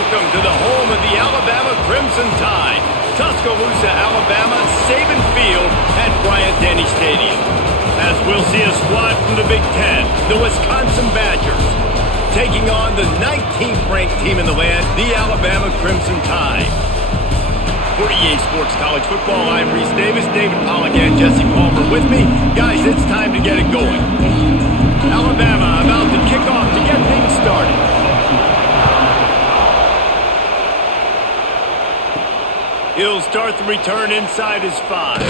Welcome to the home of the Alabama Crimson Tide. Tuscaloosa, Alabama, Saban Field at Bryant-Denny Stadium. As we'll see a squad from the Big Ten, the Wisconsin Badgers, taking on the 19th ranked team in the land, the Alabama Crimson Tide. For EA Sports College Football, I'm Reese Davis, David Pollack and Jesse Palmer with me. Guys, it's time to get it going. Alabama about to kick off to get things started. He'll start the return inside his 5.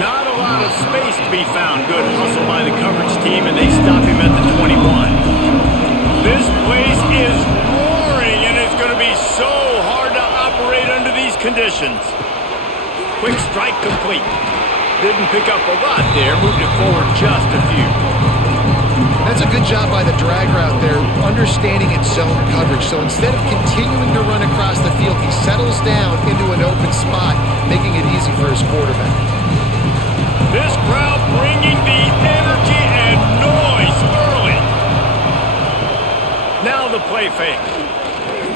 Not a lot of space to be found. Good hustle by the coverage team, and they stop him at the 21. This place is roaring, and it's going to be so hard to operate under these conditions. Quick strike complete. Didn't pick up a lot there. Moved it forward just a few. That's a good job by the drag route there, understanding its zone coverage. So instead of continuing to run across the field, he settles down into an open spot, making it easy for his quarterback. This crowd bringing the energy and noise early. Now the play fake.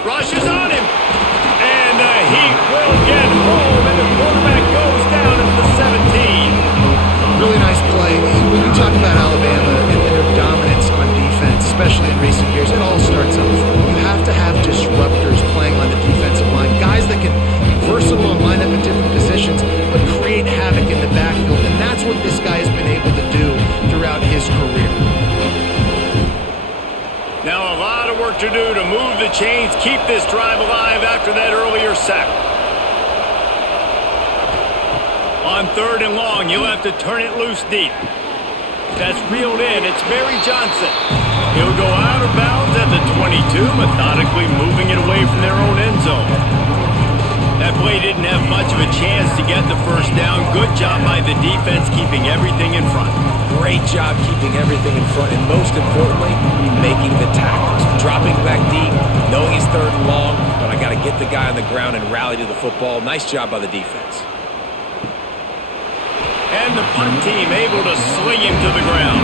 Rushes on him. And he will get home, and the quarterback goes down at the 17. Really nice play. When you talk about Alabama and their dominance on defense, especially in recent years, it all starts up front. You have to have disruptors playing on the defensive line, guys that can be versatile and line up in different positions, but create havoc in the backfield, and that's what this guy has been able to do throughout his career. Now a lot of work to do to move the chains, keep this drive alive after that earlier sack. On 3rd and long, you'll have to turn it loose deep. That's reeled in. It's Barry Johnson. He'll go out of bounds at the 22, methodically moving it away from their own end zone. That play didn't have much of a chance to get the first down. Good job by the defense keeping everything in front. Great job keeping everything in front, and most importantly, making the tackles. Dropping back deep, knowing he's 3rd and long, but I got to get the guy on the ground and rally to the football. Nice job by the defense. And the punt team able to sling him to the ground.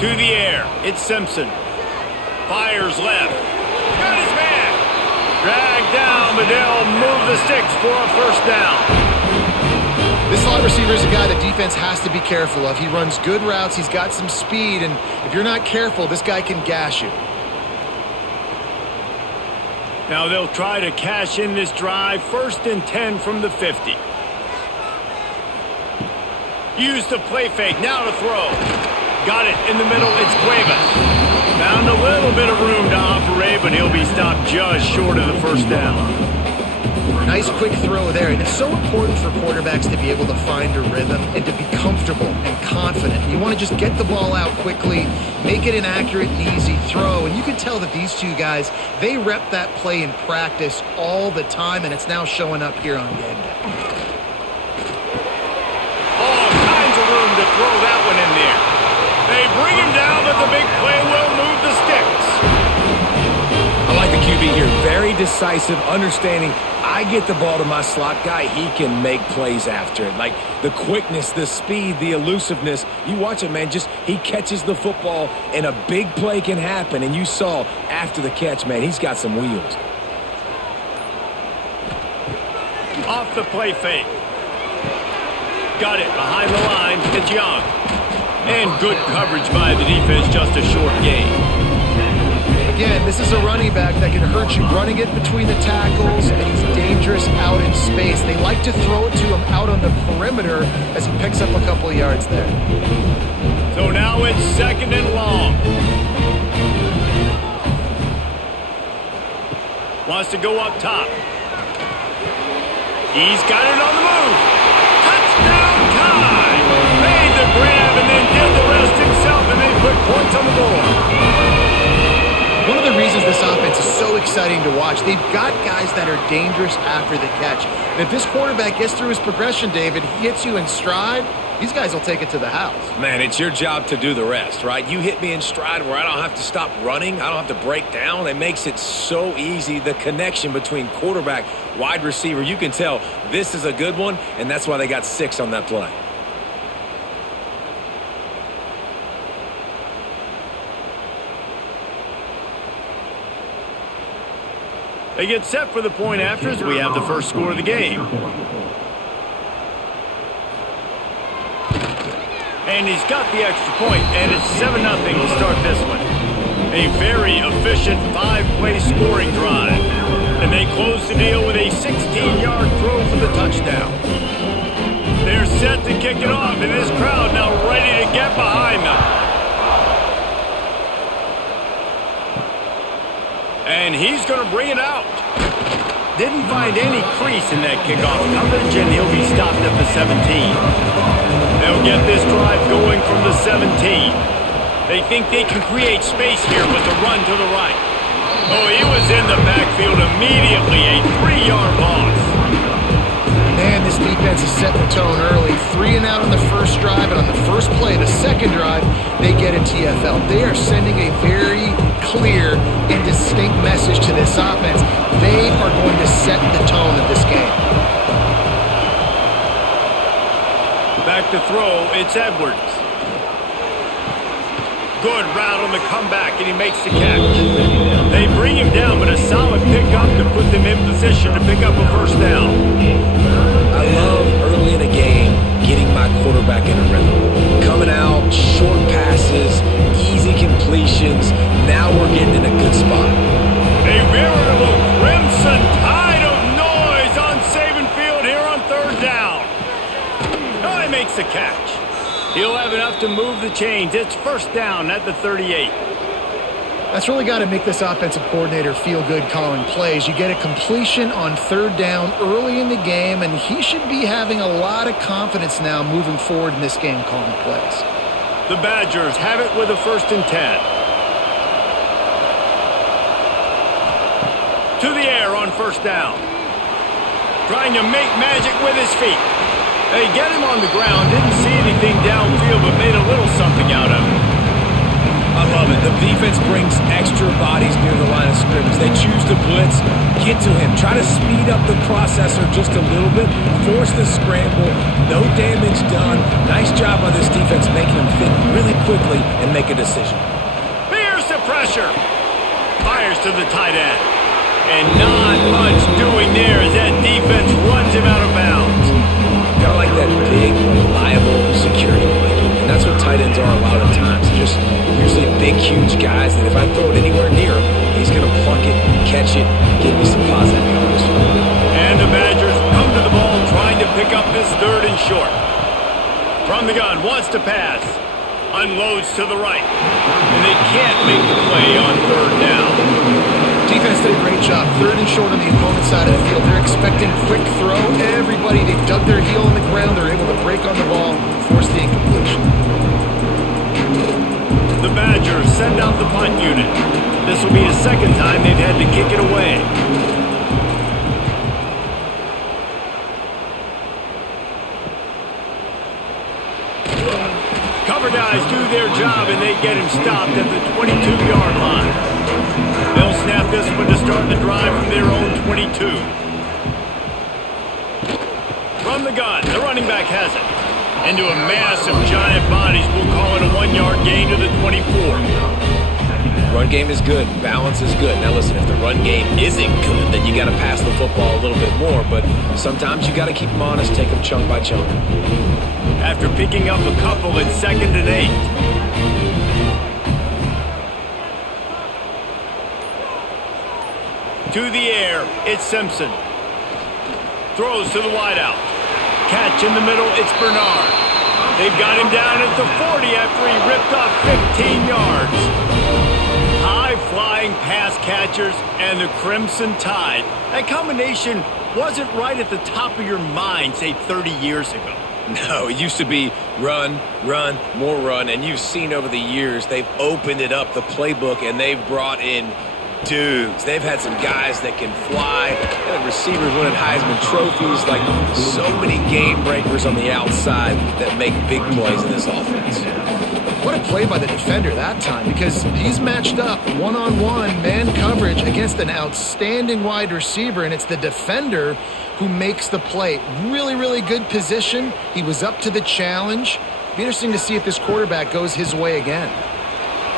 To the air, it's Simpson. Fires left. Got his man. Dragged down, but they'll move the sticks for a first down. This slot receiver is a guy the defense has to be careful of. He runs good routes. He's got some speed, and if you're not careful, this guy can gash you. Now they'll try to cash in this drive. 1st and 10 from the 50. Use the play fake. Now to throw. Got it in the middle. It's Cuevas. Found a little bit of room to operate, but he'll be stopped just short of the first down. Nice quick throw there. And it's so important for quarterbacks to be able to find a rhythm and to be comfortable and confident. You want to just get the ball out quickly, make it an accurate and easy throw. And you can tell that these two guys, they rep that play in practice all the time, and it's now showing up here on game day. All kinds of room to throw that one in there. They bring him down, but the big play will move the sticks. I like the QB here. Very decisive, understanding I get the ball to my slot guy, he can make plays after it. Like the quickness, the speed, the elusiveness. You watch it, man. Just he catches the football, and a big play can happen. And you saw after the catch, man, he's got some wheels. Off the play fake. Got it behind the line. It's Young. And good coverage by the defense, just a short gain. Again, this is a running back that can hurt you running it between the tackles, and he's dangerous out in space. They like to throw it to him out on the perimeter as he picks up a couple of yards there. So now it's 2nd and long. Wants to go up top. He's got it on the move. Touchdown time! Made the grab and then did the rest himself, and they put points on the board. One of the reasons this offense is so exciting to watch, they've got guys that are dangerous after the catch. And if this quarterback gets through his progression, David, he hits you in stride, these guys will take it to the house. Man, it's your job to do the rest, right? You hit me in stride where I don't have to stop running. I don't have to break down. It makes it so easy. The connection between quarterback, wide receiver, you can tell this is a good one, and that's why they got 6 on that play. They get set for the point after as we have the first score of the game. And he's got the extra point, and it's 7-0 to start this one. A very efficient 5-play scoring drive. And they close the deal with a 16-yard throw for the touchdown. They're set to kick it off, and this crowd now ready to get behind them. And he's going to bring it out. Didn't find any crease in that kickoff coverage, and he'll be stopped at the 17. They'll get this drive going from the 17. They think they can create space here with the run to the right. Oh, he was in the backfield immediately, a 3-yard loss. Man, this defense is setting the tone early. 3 and out on the first drive, and on the first play, the second drive, they get a TFL. They are sending a very clear and distinct message to this offense. They are going to set the tone of this game. Back to throw, it's Edwards. Good route on the comeback, and he makes the catch. They bring him down, but a solid pickup to put them in position to pick up a first down. I love early in a game getting my quarterback in a rhythm. Coming out, short passes, easy completions. Now we're getting in a good spot. A veritable crimson tide of noise on Saban Field here on third down. Oh, he makes the catch. He'll have enough to move the chains. It's first down at the 38. That's really got to make this offensive coordinator feel good calling plays. You get a completion on third down early in the game, and he should be having a lot of confidence now moving forward in this game calling plays. The Badgers have it with a 1st and 10. To the air on first down. Trying to make magic with his feet. They get him on the ground. Didn't see anything downfield, but made a little something out of it. I love it. The defense brings extra bodies near the line of scrimmage. They choose to blitz, get to him, try to speed up the processor just a little bit, force the scramble, no damage done. Nice job by this defense making him think really quickly and make a decision. Here's the pressure. Fires to the tight end. And not much doing there as that defense runs him out of bounds. Kind of like that big, reliable security blanket. And that's what tight ends are a lot of times. They're just usually big, huge guys that if I throw it anywhere near him, he's going to pluck it, catch it, give me some positive yards. And the Badgers come to the ball trying to pick up this 3rd and short. From the gun, wants to pass. Unloads to the right. And they can't make the play on 3rd down. Defense did a great job. 3rd and short on the opponent's side of the field. They're expecting quick throw. Everybody, they dug their heel on the ground. They're able to break on the ball, force the incompletion. The Badgers send out the punt unit. This will be the 2nd time they've had to kick it away. Cover guys do their job, and they get him stopped at the 22-yard line. They'll snap this one to start the drive from their own 22. From the gun, the running back has it. Into a mass of giant bodies, we'll call it a 1-yard gain to the 24. Run game is good. Balance is good. Now listen, if the run game isn't good, then you got to pass the football a little bit more. But sometimes you got to keep them honest, take them chunk by chunk. After picking up a couple in 2nd and 8. To the air, it's Simpson. Throws to the wideout. Catch in the middle, it's Bernard. They've got him down at the 40 after he ripped off 15 yards. High-flying pass catchers and the Crimson Tide. That combination wasn't right at the top of your mind, say, 30 years ago. No, it used to be run, run, more run, and you've seen over the years they've opened it up, the playbook, and they've brought in dudes. They've had some guys that can fly, and receivers winning Heisman trophies, like so many game breakers on the outside that make big plays in this offense. What a play by the defender that time, because he's matched up one-on-one man coverage against an outstanding wide receiver, and it's the defender who makes the play. Really, really good position. He was up to the challenge. Be interesting to see if this quarterback goes his way again.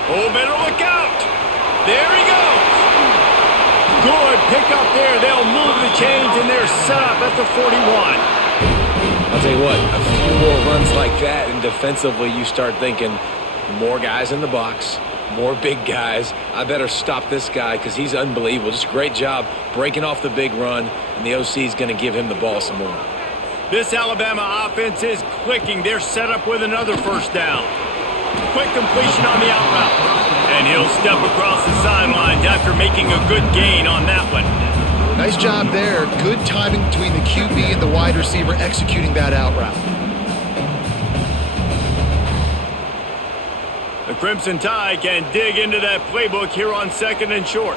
Oh, better look out. There he goes. Good pick up there. They'll move the chains, and they're set up at the 41. I'll tell you what, a few more runs like that, and defensively you start thinking more guys in the box, more big guys. I better stop this guy because he's unbelievable. Just a great job breaking off the big run, and the OC is going to give him the ball some more. This Alabama offense is clicking. They're set up with another first down. Quick completion on the out route. And he'll step across the sidelines after making a good gain on that one. Nice job there. Good timing between the QB and the wide receiver executing that out route. The Crimson Tide can dig into that playbook here on 2nd and short.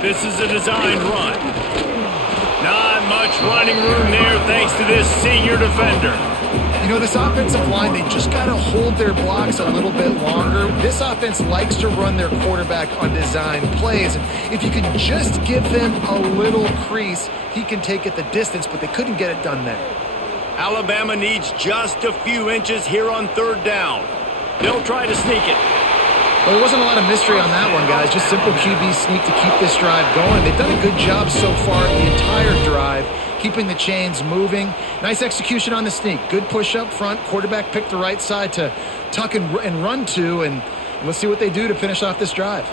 This is a designed run. Not much running room there thanks to this senior defender. You know, this offensive line, they just got to hold their blocks a little bit longer. This offense likes to run their quarterback on design plays. And if you can just give them a little crease, he can take it the distance, but they couldn't get it done there. Alabama needs just a few inches here on 3rd down. They'll try to sneak it. Well, there wasn't a lot of mystery on that one, guys. Just simple QB sneak to keep this drive going. They've done a good job so far the entire drive, keeping the chains moving. Nice execution on the sneak. Good push up front. Quarterback picked the right side to tuck and run to, and let's see what they do to finish off this drive.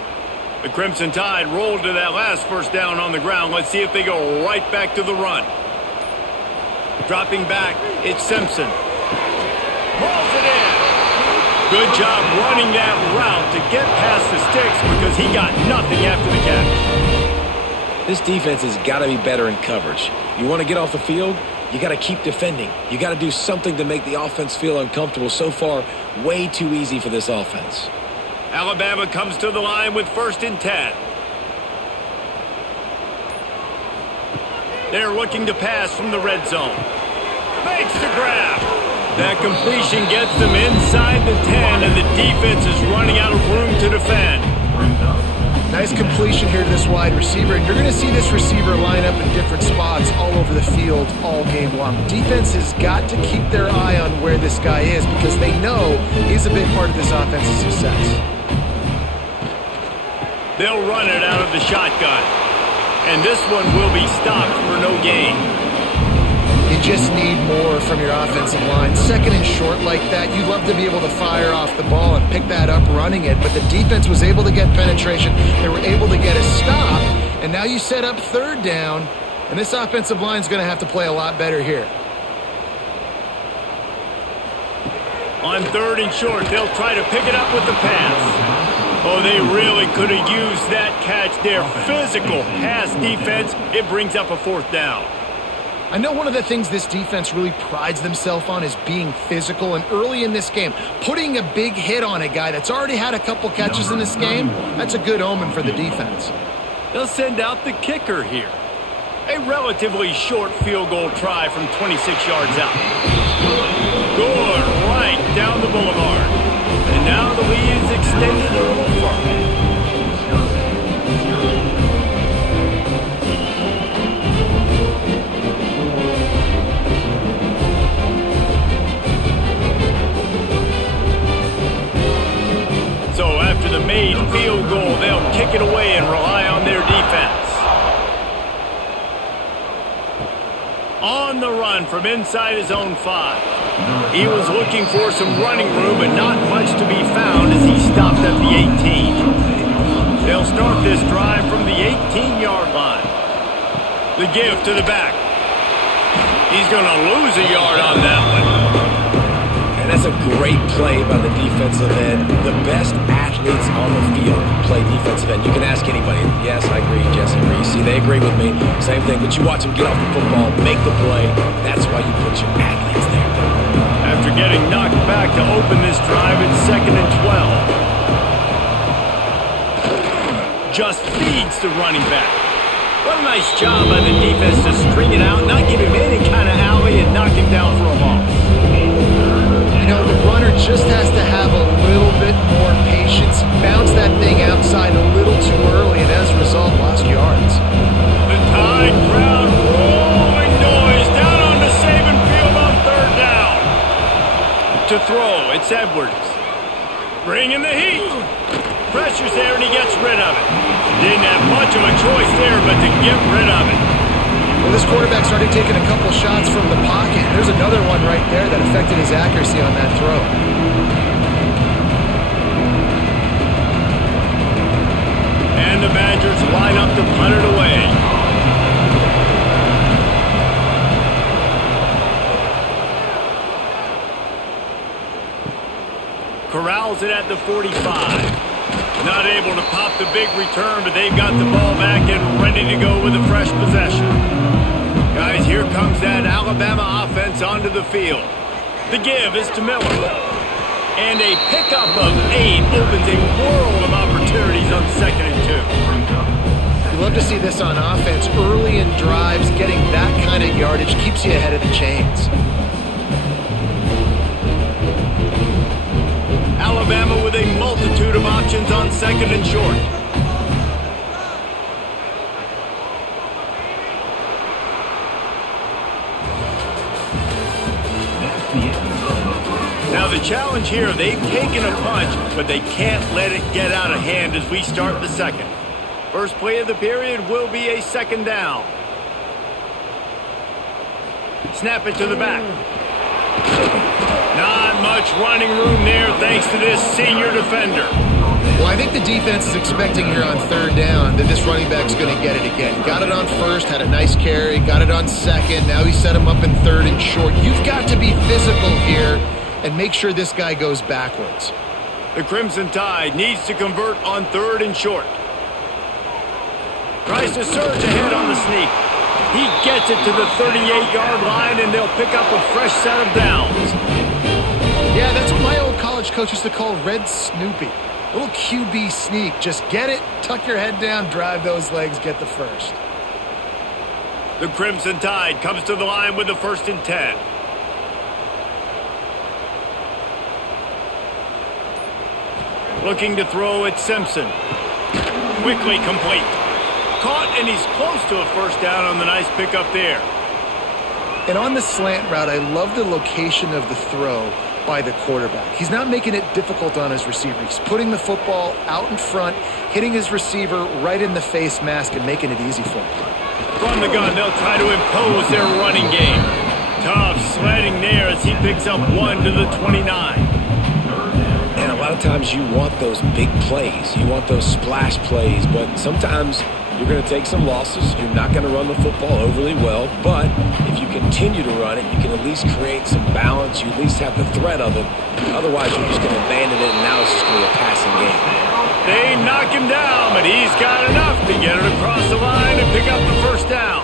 The Crimson Tide rolled to that last first down on the ground. Let's see if they go right back to the run. Dropping back, it's Simpson. Rolls it in. Good job running that route to get past the sticks because he got nothing after the catch. This defense has got to be better in coverage. You want to get off the field, you got to keep defending. You got to do something to make the offense feel uncomfortable. So far, way too easy for this offense. Alabama comes to the line with 1st and 10. They're looking to pass from the red zone. Makes the grab. That completion gets them inside the 10, and the defense is running out of room to defend. Nice completion here to this wide receiver, and you're going to see this receiver line up in different spots all over the field all game long. Defense has got to keep their eye on where this guy is because they know he's a big part of this offense's success. They'll run it out of the shotgun, and this one will be stopped for no gain. You just need more from your offensive line. 2nd and short like that, you'd love to be able to fire off the ball and pick that up running it, but the defense was able to get penetration. They were able to get a stop, and now you set up 3rd down, and this offensive line is going to have to play a lot better here. On 3rd and short, they'll try to pick it up with the pass. Oh, they really could have used that catch there. Physical pass defense. It brings up a 4th down. I know one of the things this defense really prides themselves on is being physical, and early in this game, putting a big hit on a guy that's already had a couple catches in this game, that's a good omen for the defense. They'll send out the kicker here. A relatively short field goal try from 26 yards out. Good, right down the boulevard. And now the lead is extended a little further. So after the made field goal, they'll kick it away and rely on their defense. On the run from inside his own 5. He was looking for some running room, but not much to be found as he stopped at the 18. They'll start this drive from the 18-yard line. The give to the back. He's going to lose a yard on that one. And that's a great play by the defensive end. The best athletes on the field play defensive end. You can ask anybody. Yes, I agree, Jesse Reese. See, they agree with me. Same thing, but you watch them get off the football, make the play. That's why you put your athletes there. After getting knocked back to open this drive, it's 2nd and 12. Just feeds the running back. What a nice job by the defense to string it out, not give him any kind of alley, and knock him down for a loss. You know, the runner just has to have a little bit more patience. Bounce that thing outside a little too early, and as a result, lost yards. The Tide crowd rolling noise down on the Saban field on 3rd down. To throw, it's Edwards. Bringing the heat. Pressure's there, and he gets rid of it. Didn't have much of a choice there, but to get rid of it. Well, this quarterback started taking a couple shots from the pocket. There's another one right there that affected his accuracy on that throw. And the Badgers line up to punt it away. Corrals it at the 45. Not able to pop the big return, but they've got the ball back and ready to go with a fresh possession. Guys, here comes that Alabama offense onto the field. The give is to Miller. And a pickup of 8 opens a world of opportunities on 2nd and 2. You love to see this on offense. Early in drives, getting that kind of yardage keeps you ahead of the chains. Alabama with a multitude of options on 2nd and short. Now the challenge here, they've taken a punch, but they can't let it get out of hand as we start the second. First play of the period will be a 2nd down. Snap it to the back. Not much running room there thanks to this senior defender. Well, I think the defense is expecting here on 3rd down that this running back's going to get it again. Got it on 1st, had a nice carry, got it on 2nd. Now he set him up in 3rd and short. You've got to be physical here and make sure this guy goes backwards. The Crimson Tide needs to convert on 3rd and short. Tries to surge ahead on the sneak. He gets it to the 38-yard line, and they'll pick up a fresh set of downs. Yeah, that's what my old college coach used to call Red Snoopy. Little QB sneak. Just get it, tuck your head down, drive those legs, get the first. The Crimson Tide comes to the line with the 1st and 10. Looking to throw at Simpson. Quickly complete. Caught, and he's close to a 1st down on the nice pickup there. And on the slant route, I love the location of the throw by the quarterback. He's not making it difficult on his receiver. He's putting the football out in front, hitting his receiver right in the face mask and making it easy for him. From the gun, they'll try to impose their running game. Tough sledding there as he picks up 1 to the 29. And a lot of times you want those big plays. You want those splash plays, but sometimes you're going to take some losses. You're not going to run the football overly well, but if you continue to run it, you can at least create some balance. You at least have the threat of it. Otherwise, you're just going to abandon it, and now it's just going to be a passing game. They knock him down, but he's got enough to get it across the line and pick up the 1st down.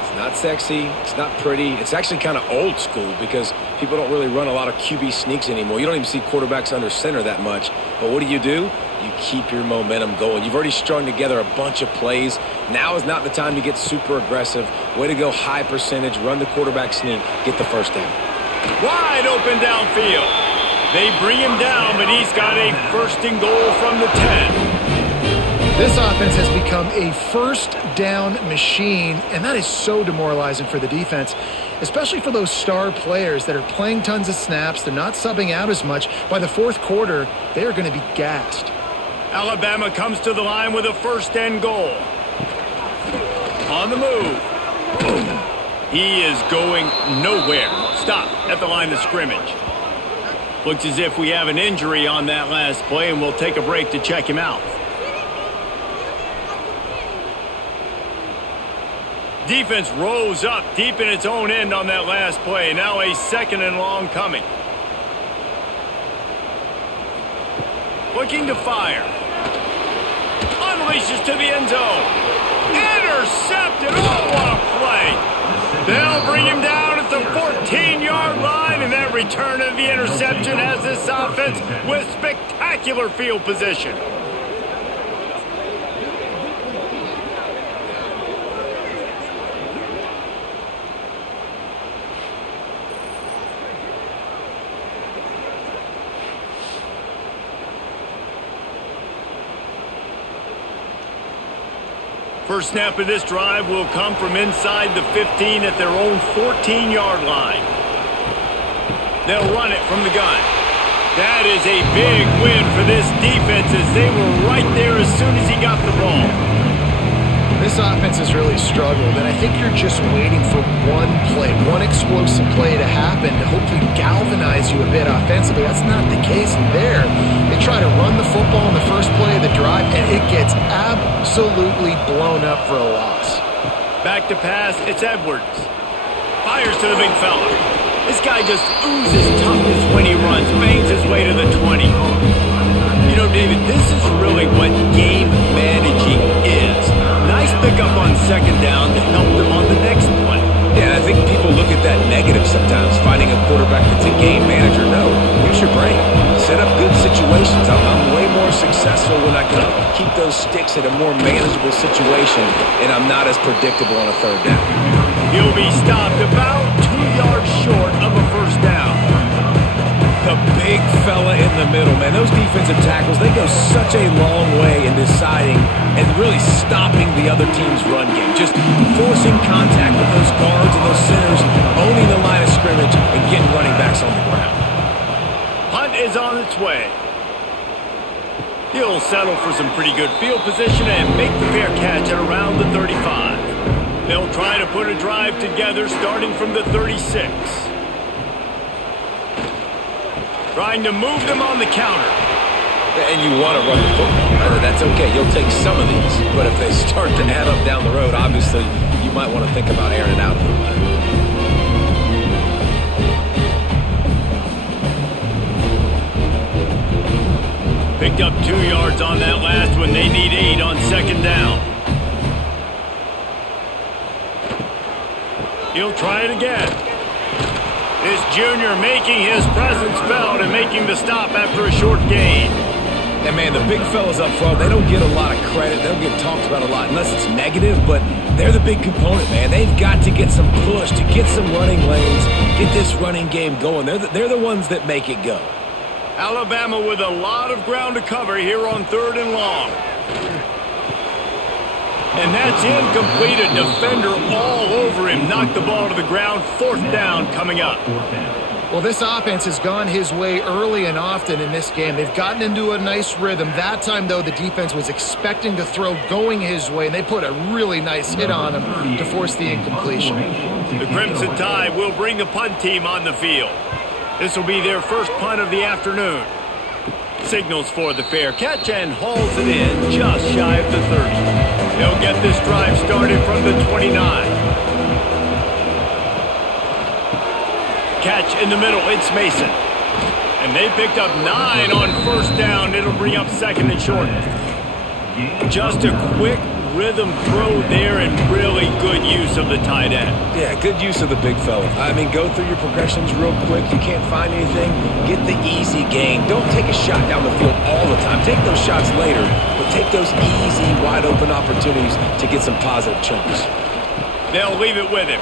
It's not sexy. It's not pretty. It's actually kind of old school because people don't really run a lot of QB sneaks anymore. You don't even see quarterbacks under center that much. But what do? You keep your momentum going. You've already strung together a bunch of plays. Now is not the time to get super aggressive. Way to go high percentage. Run the quarterback sneak. Get the 1st down. Wide open downfield. They bring him down, but he's got a 1st and goal from the 10. This offense has become a 1st down machine, and that is so demoralizing for the defense, especially for those star players that are playing tons of snaps. They're not subbing out as much. By the 4th quarter, they are going to be gassed. Alabama comes to the line with a 1st and goal. On the move. He is going nowhere. Stop at the line of scrimmage. Looks as if we have an injury on that last play, and we'll take a break to check him out. Defense rose up deep in its own end on that last play. Now a 2nd and long coming. Looking to fire. Unleashes to the end zone. Intercepted. Oh, what a play. They'll bring him down at the 14-yard line, and that return of the interception has this offense with spectacular field position. First snap of this drive will come from inside the 15 at their own 14-yard line. They'll run it from the gun. That is a big win for this defense as they were right there as soon as he got the ball. This offense has really struggled, and I think you're just waiting for one play, one explosive play to happen to hopefully galvanize you a bit offensively. That's not the case there. They try to run the football in the first play of the drive, and it gets absolutely blown up for a loss. Back to pass, it's Edwards. Fires to the big fella. This guy just oozes toughness when he runs, bangs his way to the 20. You know, David, this is really what game managing is. Nice pickup on second down to help them on the next play. Yeah, I think people look at that negative sometimes, finding a quarterback that's a game manager. No, use your brain. Set up good situations. I'm way more successful when I can keep those sticks in a more manageable situation, and I'm not as predictable on a third down. He'll be stopped about 2 yards short of a first down. The big fella in the middle, man. Those defensive tackles, they go such a long way in deciding and really stopping the other team's run game. Just forcing contact with those guards and those centers, owning the line of scrimmage, and getting running backs on the ground. Hunt is on its way. He'll settle for some pretty good field position and make the fair catch at around the 35. They'll try to put a drive together starting from the 36. Trying to move them on the counter. And you want to run the football. That's okay. You'll take some of these. But if they start to add up down the road, obviously, you might want to think about airing it out a little bit. Picked up 2 yards on that last one. They need 8 on second down. He'll try it again. This junior making his presence felt and making the stop after a short gain. And, man, the big fellas up front, they don't get a lot of credit. They don't get talked about a lot unless it's negative, but they're the big component, man. They've got to get some push, to get some running lanes, get this running game going. They're the ones that make it go. Alabama with a lot of ground to cover here on 3rd and long. And that's incomplete. A defender all over him. Knocked the ball to the ground. 4th down coming up. Well, this offense has gone his way early and often in this game. They've gotten into a nice rhythm. That time, though, the defense was expecting to throw going his way, and they put a really nice hit on him to force the incompletion. The Crimson Tide will bring the punt team on the field. This will be their first punt of the afternoon. Signals for the fair catch and hauls it in just shy of the 30. They'll get this drive started from the 29. Catch in the middle, it's Mason. And they picked up 9 on first down. It'll bring up 2nd and short. Just a quick rhythm throw there and really good use of the tight end. Yeah, good use of the big fella. I mean, go through your progressions real quick. You can't find anything, get the easy gain. Don't take a shot down the field all the time. Take those shots later, but take those easy, wide-open opportunities to get some positive chunks. They'll leave it with him.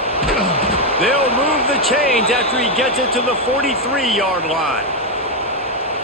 They'll move the chains after he gets it to the 43-yard line.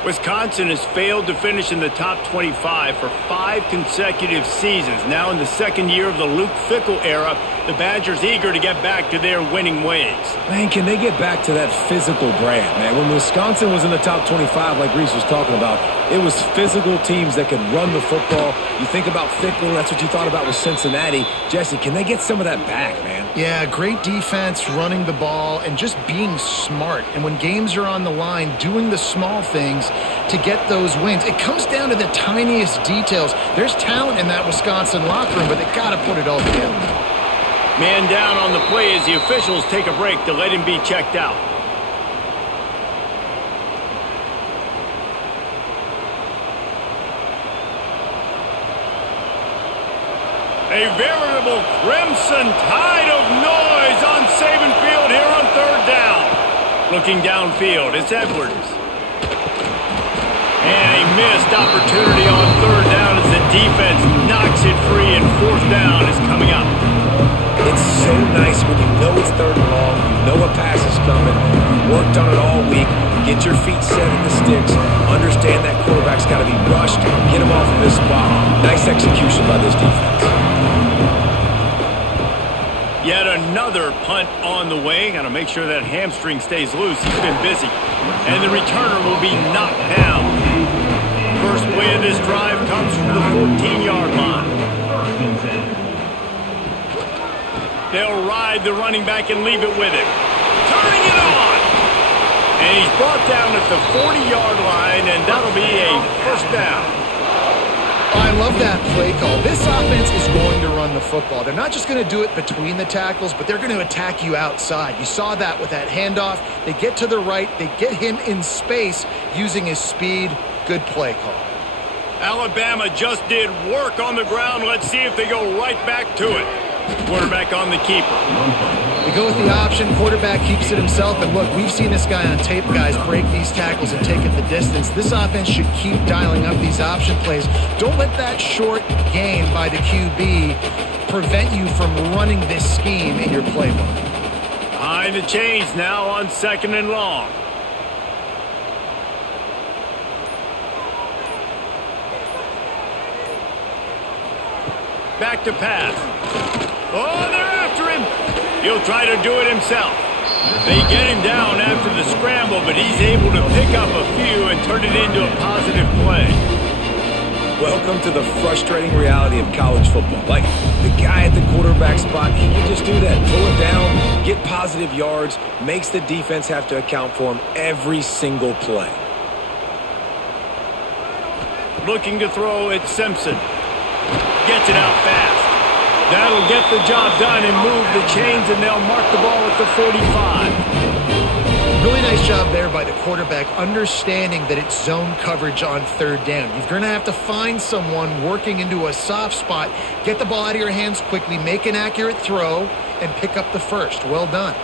Wisconsin has failed to finish in the top 25 for 5 consecutive seasons. Now in the 2nd year of the Luke Fickell era, the Badgers eager to get back to their winning ways. Man, can they get back to that physical brand, man? When Wisconsin was in the top 25, like Reese was talking about, it was physical teams that could run the football. You think about Fickell, that's what you thought about with Cincinnati. Jesse, can they get some of that back, man? Yeah, great defense, running the ball, and just being smart. And when games are on the line, doing the small things to get those wins. It comes down to the tiniest details. There's talent in that Wisconsin locker room, but they got to put it all together. Man down on the play as the officials take a break to let him be checked out. A veritable crimson tide of noise on Saban Field here on 3rd down. Looking downfield, it's Edwards. And a missed opportunity on 3rd down as the defense knocks it free, and 4th down is coming up. It's so nice when you know it's 3rd and long, you know a pass is coming, you worked on it all week, get your feet set in the sticks, understand that quarterback's got to be rushed, get him off of this spot. Nice execution by this defense. Yet another another punt on the way. Got to make sure that hamstring stays loose. He's been busy. And the returner will be knocked down. First play of this drive comes from the 14-yard line. They'll ride the running back and leave it with him. Turning it on. And he's brought down at the 40-yard line, and that'll be a first down. I love that play call. This offense is going to run the football. They're not just going to do it between the tackles, but they're going to attack you outside. You saw that with that handoff. They get to the right. They get him in space using his speed. Good play call. Alabama just did work on the ground. Let's see if they go right back to it. Quarterback on the keeper. They go with the option. Quarterback keeps it himself. And look, we've seen this guy on tape, guys, break these tackles and take it the distance. This offense should keep dialing up these option plays. Don't let that short gain by the QB prevent you from running this scheme in your playbook. Behind the chains now on 2nd and long. Back to pass. Oh, they're after him. He'll try to do it himself. They get him down after the scramble, but he's able to pick up a few and turn it into a positive play. Welcome to the frustrating reality of college football. Like, the guy at the quarterback spot, he can just do that. Pull it down, get positive yards, makes the defense have to account for him every single play. Looking to throw at Simpson. Gets it out fast. That'll get the job done and move the chains, and they'll mark the ball at the 45. Really nice job there by the quarterback, understanding that it's zone coverage on 3rd down. You're going to have to find someone working into a soft spot, get the ball out of your hands quickly, make an accurate throw, and pick up the first. Well done.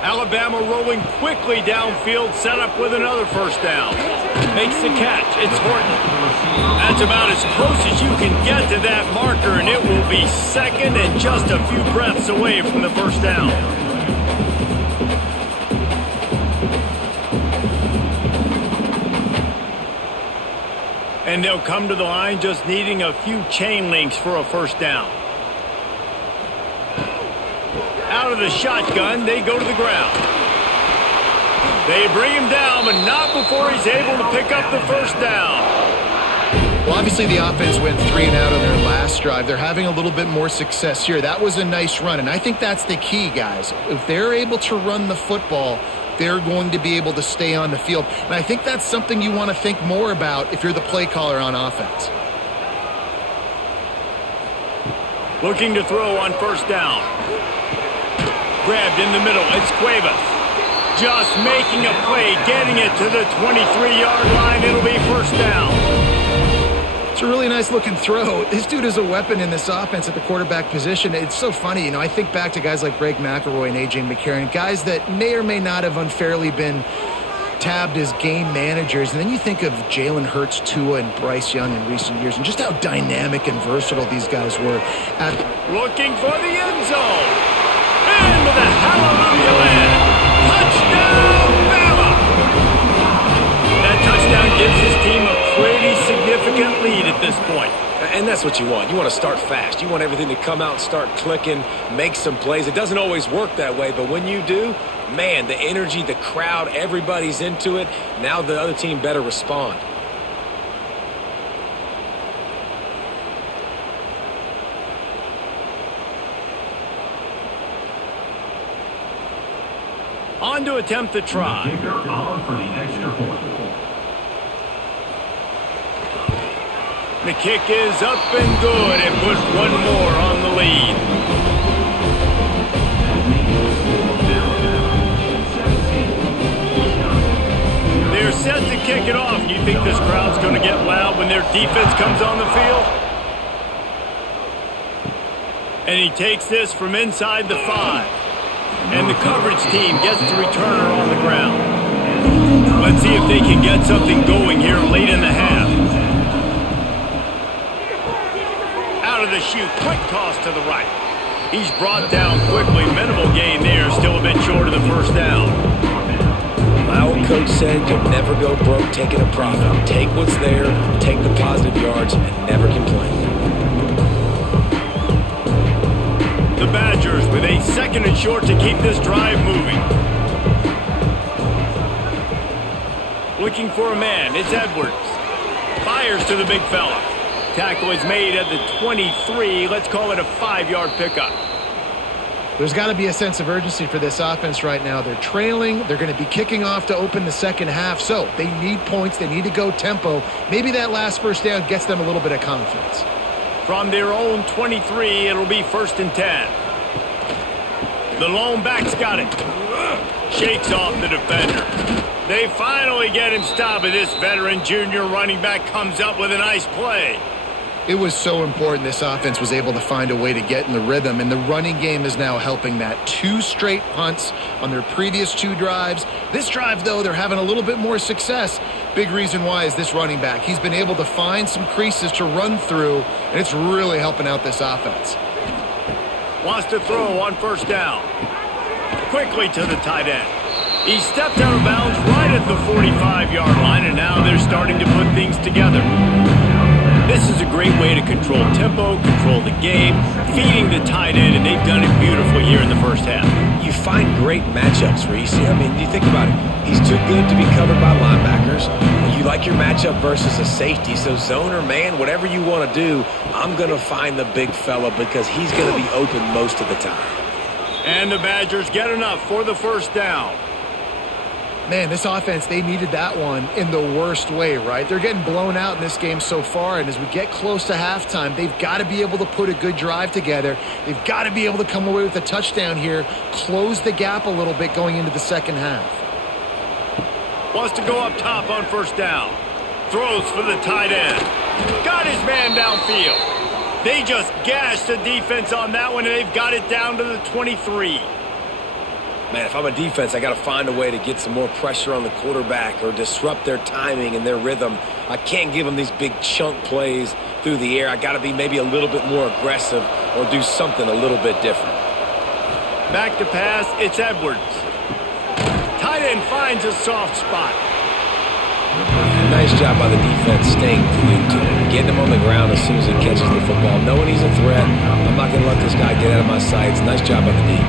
Alabama rolling quickly downfield, set up with another first down. Makes the catch. It's Horton. That's about as close as you can get to that marker, and it will be 2nd and just a few breaths away from the first down. And they'll come to the line just needing a few chain links for a first down. Out of the shotgun, they go to the ground. They bring him down, but not before he's able to pick up the first down. Well, obviously the offense went 3 and out on their last drive. They're having a little bit more success here. That was a nice run, and I think that's the key, guys. If they're able to run the football, they're going to be able to stay on the field. And I think that's something you want to think more about if you're the play caller on offense. Looking to throw on first down. Grabbed in the middle. It's Cuevas. Just making a play, getting it to the 23-yard line. It'll be first down. It's a really nice looking throw. This dude is a weapon in this offense at the quarterback position. It's so funny. You know, I think back to guys like Greg McElroy and A.J. McCarron, guys that may or may not have unfairly been tabbed as game managers. And then you think of Jalen Hurts, Tua, and Bryce Young in recent years and just how dynamic and versatile these guys were. Looking for the end zone. And with a hallelujah land. Touchdown, Bama! That touchdown gives his team a pretty significant lead at this point. And that's what you want. You want to start fast. You want everything to come out and start clicking, make some plays. It doesn't always work that way, but when you do, man, the energy, the crowd, everybody's into it. Now the other team better respond. On to attempt the try. The kick is up and good and puts one more on the lead. They're set to kick it off. You think this crowd's going to get loud when their defense comes on the field? And he takes this from inside the 5. And the coverage team gets the returner on the ground. Let's see if they can get something going here late in the half. Out of the chute, quick toss to the right. He's brought down quickly. Minimal gain there, still a bit short of the first down. My old coach said you'll never go broke taking a profit. Take what's there, take the positive yards, and never complain. The Badgers with a 2nd and short to keep this drive moving. Looking for a man. It's Edwards. Fires to the big fella. Tackle is made at the 23. Let's call it a 5-yard pickup. There's got to be a sense of urgency for this offense right now. They're trailing. They're going to be kicking off to open the second half. So they need points. They need to go tempo. Maybe that last first down gets them a little bit of confidence. From their own 23, it'll be 1st and 10. The lone back's got it. Shakes off the defender. They finally get him stopped, and this veteran junior running back comes up with a nice play. It was so important this offense was able to find a way to get in the rhythm, and the running game is now helping that. 2 straight punts on their previous 2 drives. This drive, though, they're having a little bit more success. Big reason why is this running back. He's been able to find some creases to run through, and it's really helping out this offense. Wants to throw on 1st down. Quickly to the tight end. He stepped out of bounds right at the 45-yard line, and now they're starting to put things together. This is a great way to control tempo, control the game, feeding the tight end, and they've done it beautifully here in the first half. You find great matchups, Reese. I mean, you think about it. He's too good to be covered by linebackers. You like your matchup versus a safety, so zone or man, whatever you want to do, I'm going to find the big fella because he's going to be open most of the time. And the Badgers get enough for the 1st down. Man, this offense, they needed that one in the worst way, right? They're getting blown out in this game so far, and as we get close to halftime, they've got to be able to put a good drive together. They've got to be able to come away with a touchdown here, close the gap a little bit going into the second half. Wants to go up top on 1st down. Throws for the tight end. Got his man downfield. They just gashed the defense on that one, and they've got it down to the 23. Man, if I'm a defense, I got to find a way to get some more pressure on the quarterback or disrupt their timing and their rhythm. I can't give them these big chunk plays through the air. I got to be maybe a little bit more aggressive or do something a little bit different. Back to pass, it's Edwards. Tight end finds a soft spot. Nice job by the defense staying glued to him, getting him on the ground as soon as he catches the football, knowing he's a threat. I'm not going to let this guy get out of my sights. Nice job by the D.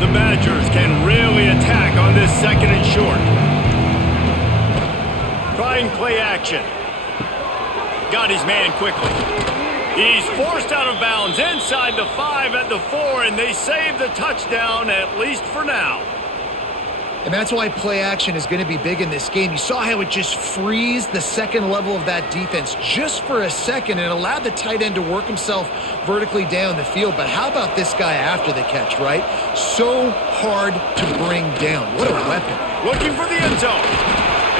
The Badgers can really attack on this 2nd and short. Trying play action. Got his man quickly. He's forced out of bounds inside the 5 at the 4, and they save the touchdown, at least for now. And that's why play action is going to be big in this game. You saw how it just frees the second level of that defense just for a second and allowed the tight end to work himself vertically down the field. But how about this guy after the catch, right? So hard to bring down. What a weapon. Looking for the end zone.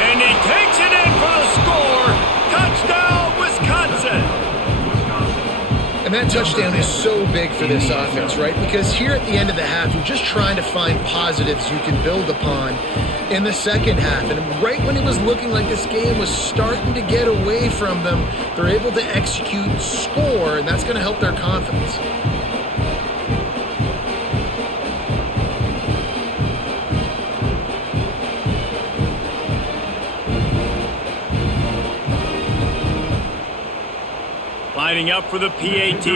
And he takes it in for the score. Touchdown, Wisconsin. And that touchdown is so big for this offense, right? Because here at the end of the half, you're just trying to find positives you can build upon in the second half. And right when it was looking like this game was starting to get away from them, they're able to execute, score, and that's going to help their confidence. Lining up for the PAT.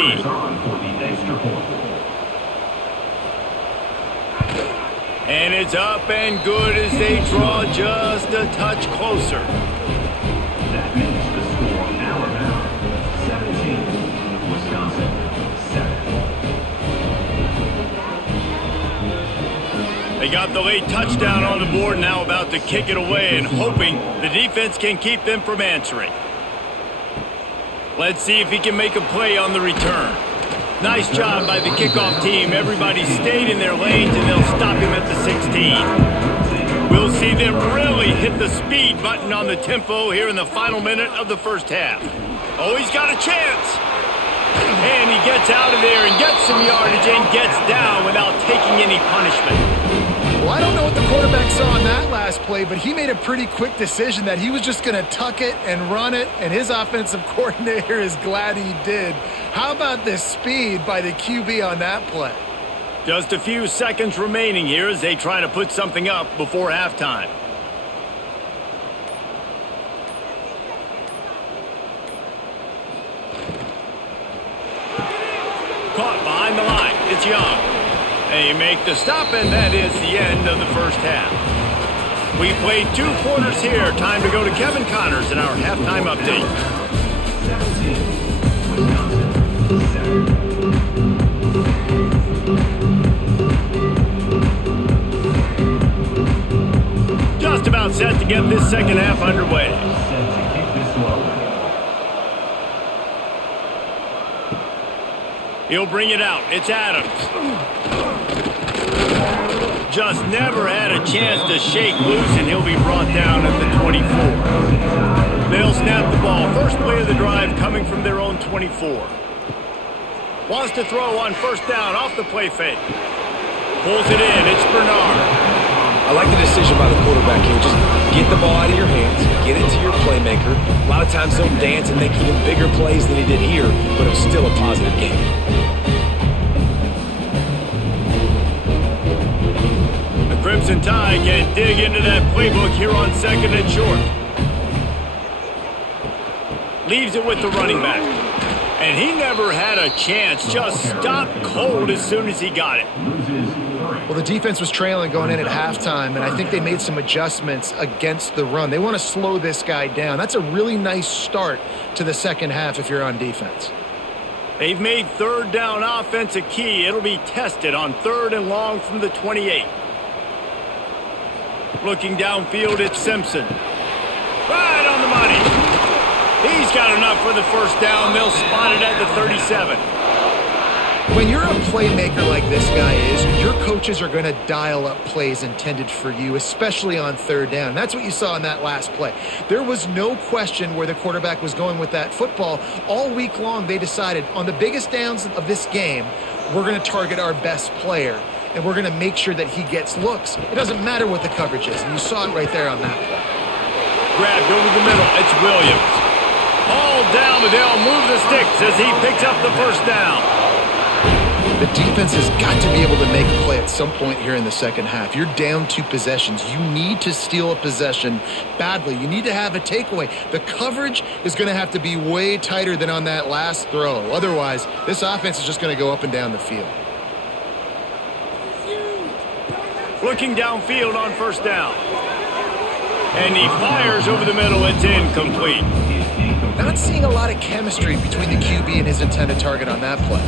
And it's up and good as they draw just a touch closer. That finished the score. Alabama 17, Wisconsin 7. They got the late touchdown on the board, now about to kick it away and hoping the defense can keep them from answering. Let's see if he can make a play on the return. Nice job by the kickoff team. Everybody stayed in their lanes, and they'll stop him at the 16. We'll see them really hit the speed button on the tempo here in the final minute of the first half. Oh, he's got a chance. And he gets out of there and gets some yardage and gets down without taking any punishment. Well, I don't know what the quarterback saw on that last play, but he made a pretty quick decision that he was just going to tuck it and run it, and his offensive coordinator is glad he did. How about the speed by the QB on that play? Just a few seconds remaining here as they try to put something up before halftime. it's Young. They make the stop, and that is the end of the first half. We played 2 quarters here. Time to go to Kevin Connors in our halftime update. 17, Wisconsin, 7. Just about set to get this second half underway. Set to kick this one. He'll bring it out. It's Adams. Just never had a chance to shake loose, and he'll be brought down at the 24. They'll snap the ball. First play of the drive coming from their own 24. Wants to throw on first down off the play fake. Pulls it in. It's Bernard. I like the decision by the quarterback here. Just get the ball out of your hands, get it to your playmaker. A lot of times he'll dance and make even bigger plays than he did here, but it was still a positive game. The Crimson Tide can dig into that playbook here on second and short. Leaves it with the running back. And he never had a chance. Just stopped cold as soon as he got it. Well, the defense was trailing going in at halftime, and I think they made some adjustments against the run. They want to slow this guy down. That's a really nice start to the second half if you're on defense. They've made third down offense a key. It'll be tested on 3rd and long from the 28. Looking downfield, it's Simpson. Right on the money. He's got enough for the first down. They'll spot it at the 37. When you're a playmaker like this guy is, your coaches are going to dial up plays intended for you, especially on 3rd down. That's what you saw in that last play. There was no question where the quarterback was going with that football. All week long, they decided on the biggest downs of this game, we're going to target our best player, and we're going to make sure that he gets looks. It doesn't matter what the coverage is, and you saw it right there on that play. Grabbed over the middle. It's Williams. All down, but they'll move the sticks as he picks up the first down. The defense has got to be able to make a play at some point here in the second half. You're down 2 possessions. You need to steal a possession badly. You need to have a takeaway. The coverage is going to have to be way tighter than on that last throw. Otherwise, this offense is just going to go up and down the field. Looking downfield on first down. And he fires over the middle. It's incomplete. Not seeing a lot of chemistry between the QB and his intended target on that play.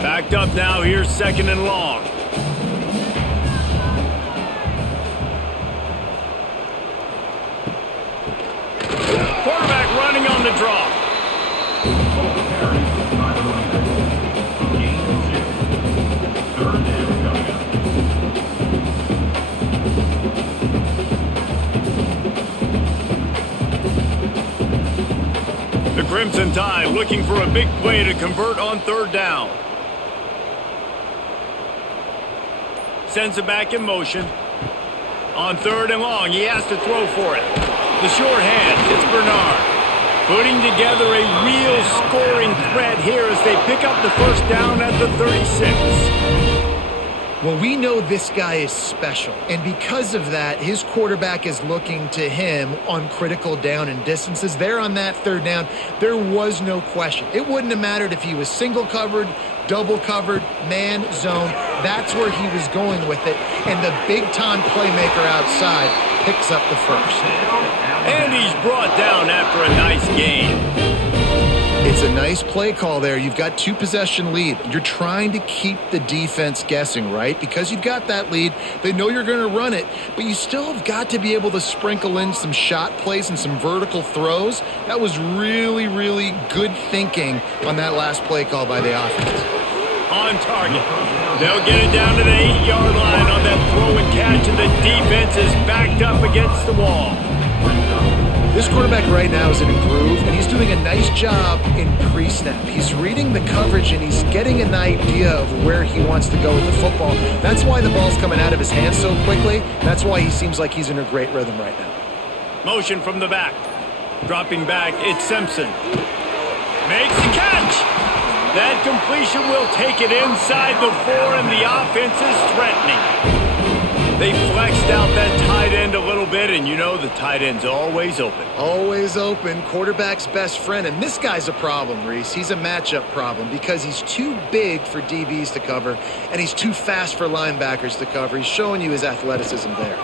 Backed up now. Here's 2nd and long. Quarterback running on the draw. The Crimson Tide looking for a big play to convert on 3rd down. Sends it back in motion. On 3rd and long, he has to throw for it. The short hand, it's Bernard. Putting together a real scoring threat here as they pick up the first down at the 36. Well, we know this guy is special, and because of that, his quarterback is looking to him on critical down and distances. There on that 3rd down, there was no question. It wouldn't have mattered if he was single covered, double covered, man, zone. That's where he was going with it, and the big-time playmaker outside picks up the first. And he's brought down after a nice game. It's a nice play call there. You've got 2-possession lead. You're trying to keep the defense guessing, right? Because you've got that lead. They know you're going to run it, but you still have got to be able to sprinkle in some shot plays and some vertical throws. That was really, really good thinking on that last play call by the offense. On target. They'll get it down to the 8-yard line on that throw and catch, and the defense is backed up against the wall. This quarterback right now is in a groove, and he's doing a nice job in pre-snap. He's reading the coverage, and he's getting an idea of where he wants to go with the football. That's why the ball's coming out of his hands so quickly. That's why he seems like he's in a great rhythm right now. Motion from the back. Dropping back, it's Simpson. Makes the catch. That completion will take it inside the 4, and the offense is threatening. They flexed out that tight end a little bit, and you know the tight end's always open. Always open, quarterback's best friend. And this guy's a problem, Reese. He's a matchup problem because he's too big for DBs to cover, and he's too fast for linebackers to cover. He's showing you his athleticism there.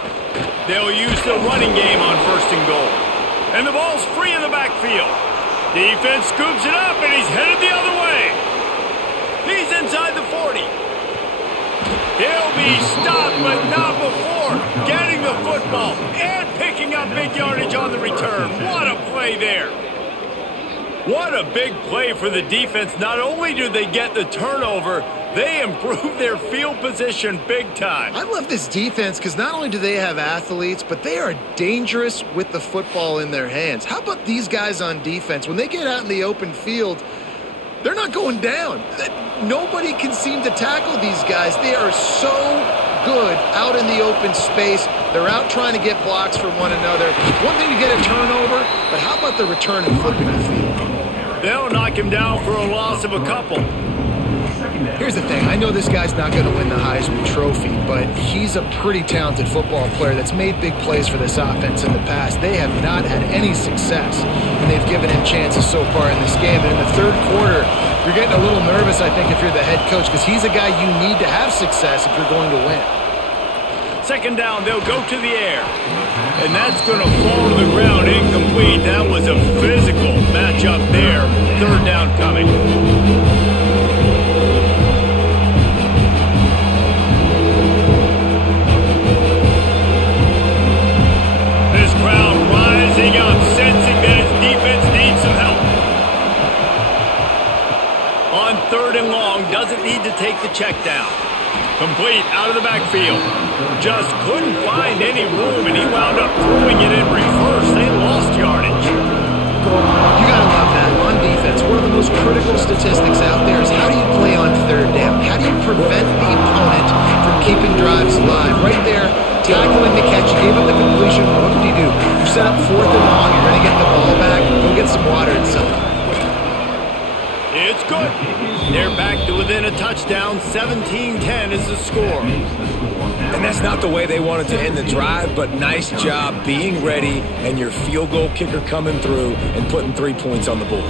They'll use the running game on 1st and goal. And the ball's free in the backfield. Defense scoops it up, and he's headed the other way. He's inside the 40. He'll be stopped, but not before getting the football and picking up big yardage on the return. What a play there. What a big play for the defense. Not only do they get the turnover, they improve their field position big time. I love this defense because not only do they have athletes, but they are dangerous with the football in their hands. How about these guys on defense? When they get out in the open field, they're not going down. Nobody can seem to tackle these guys. They are so good out in the open space. They're out trying to get blocks for one another. One thing to get a turnover, but how about the return and flipping the field? They'll knock him down for a loss of a couple. Here's the thing. I know this guy's not going to win the Heisman Trophy, but he's a pretty talented football player that's made big plays for this offense in the past. They have not had any success, and they've given him chances so far in this game. And in the 3rd quarter, you're getting a little nervous, I think, if you're the head coach, because he's a guy you need to have success if you're going to win. 2nd down, they'll go to the air. And that's going to fall to the ground incomplete. That was a physical matchup there. 3rd down coming. Crowd rising up, sensing that its defense needs some help. On 3rd and long, doesn't need to take the check down. Complete out of the backfield. Just couldn't find any room, and he wound up throwing it in reverse. They lost yardage. You gotta love that. On defense, one of the most critical statistics out there is how do you play on 3rd down? How do you prevent the opponent from keeping drives alive? Right there, tackling the catch, you gave up the completion, what did you do? You set up 4th and long, you're going to get the ball back, go get some water inside. It's good. They're back to within a touchdown. 17-10 is the score. And that's not the way they wanted to end the drive, but nice job being ready and your field goal kicker coming through and putting 3 points on the board.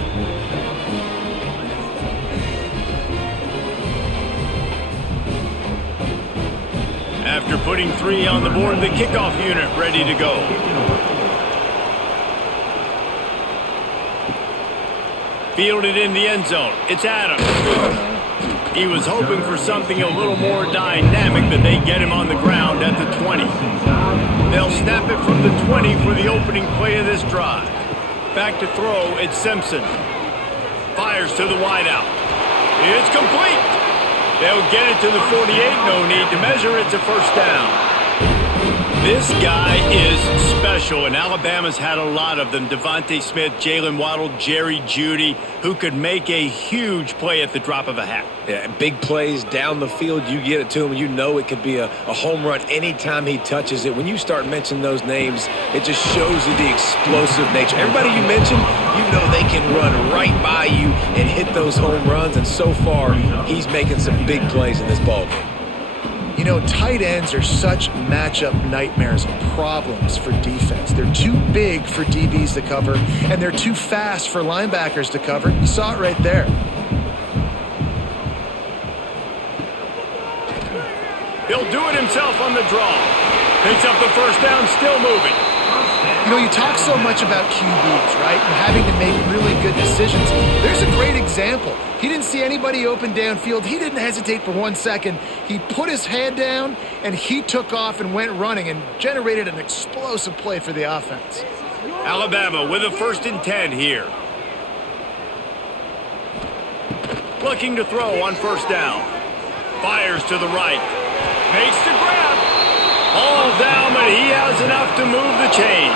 After putting 3 on the board, the kickoff unit ready to go. Fielded in the end zone. It's Adams. He was hoping for something a little more dynamic, but they get him on the ground at the 20. They'll snap it from the 20 for the opening play of this drive. Back to throw, it's Simpson. Fires to the wideout. It's complete. They'll get it to the 48. No need to measure. It's a 1st down. This guy is special, and Alabama's had a lot of them. Devontae Smith, Jalen Waddle, Jerry Jeudy, who could make a huge play at the drop of a hat. Yeah, big plays down the field, you get it to him. You know it could be a home run anytime he touches it. When you start mentioning those names, it just shows you the explosive nature. Everybody you mentioned, you know they can run right by you and hit those home runs, and so far, he's making some big plays in this ballgame. You know, tight ends are such matchup nightmares and problems for defense. They're too big for DBs to cover, and they're too fast for linebackers to cover. You saw it right there. He'll do it himself on the draw. Picks up the 1st down, still moving. You know, you talk so much about QBs, right, and having to make really good decisions. There's a great example. He didn't see anybody open downfield. He didn't hesitate for 1 second. He put his head down, and he took off and went running and generated an explosive play for the offense. Alabama with a 1st and 10 here. Looking to throw on 1st down. Fires to the right. Makes the grab. All down, but he has enough to move the chains.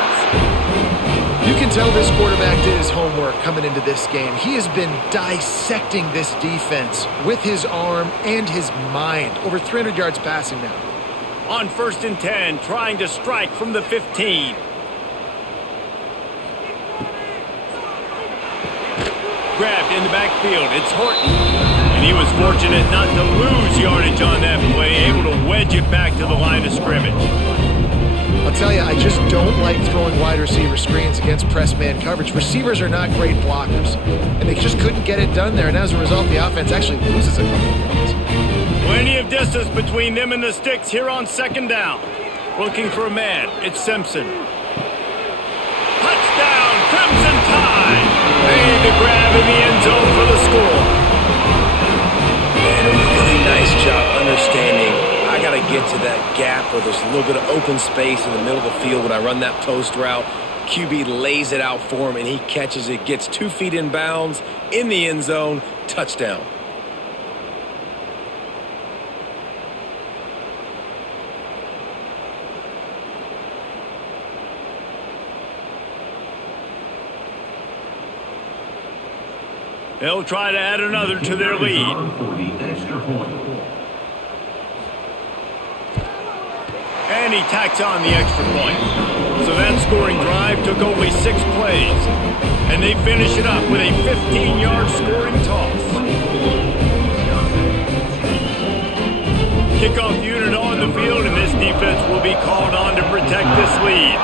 You can tell this quarterback did his homework coming into this game. He has been dissecting this defense with his arm and his mind. Over 300 yards passing now. On 1st and 10, trying to strike from the 15. Grabbed in the backfield. It's Horton. And he was fortunate not to lose yardage on that play, able to wedge it back to the line of scrimmage. I'll tell you, I just don't like throwing wide receiver screens against press man coverage. Receivers are not great blockers, and they just couldn't get it done there. And as a result, the offense actually loses a couple of yards. Plenty of distance between them and the sticks here on second down. Looking for a man. It's Simpson. Touchdown, Crimson Tide. Made the grab in the end zone for the score. And a really nice job understanding I got to get to that gap where there's a little bit of open space in the middle of the field when I run that post route. QB lays it out for him, and he catches it, gets 2 feet in bounds in the end zone. Touchdown. They'll try to add another to their lead. For the extra point. And he tacks on the extra point. So that scoring drive took only 6 plays. And they finish it up with a 15-yard scoring toss. Kickoff unit on the field, and this defense will be called on to protect this lead.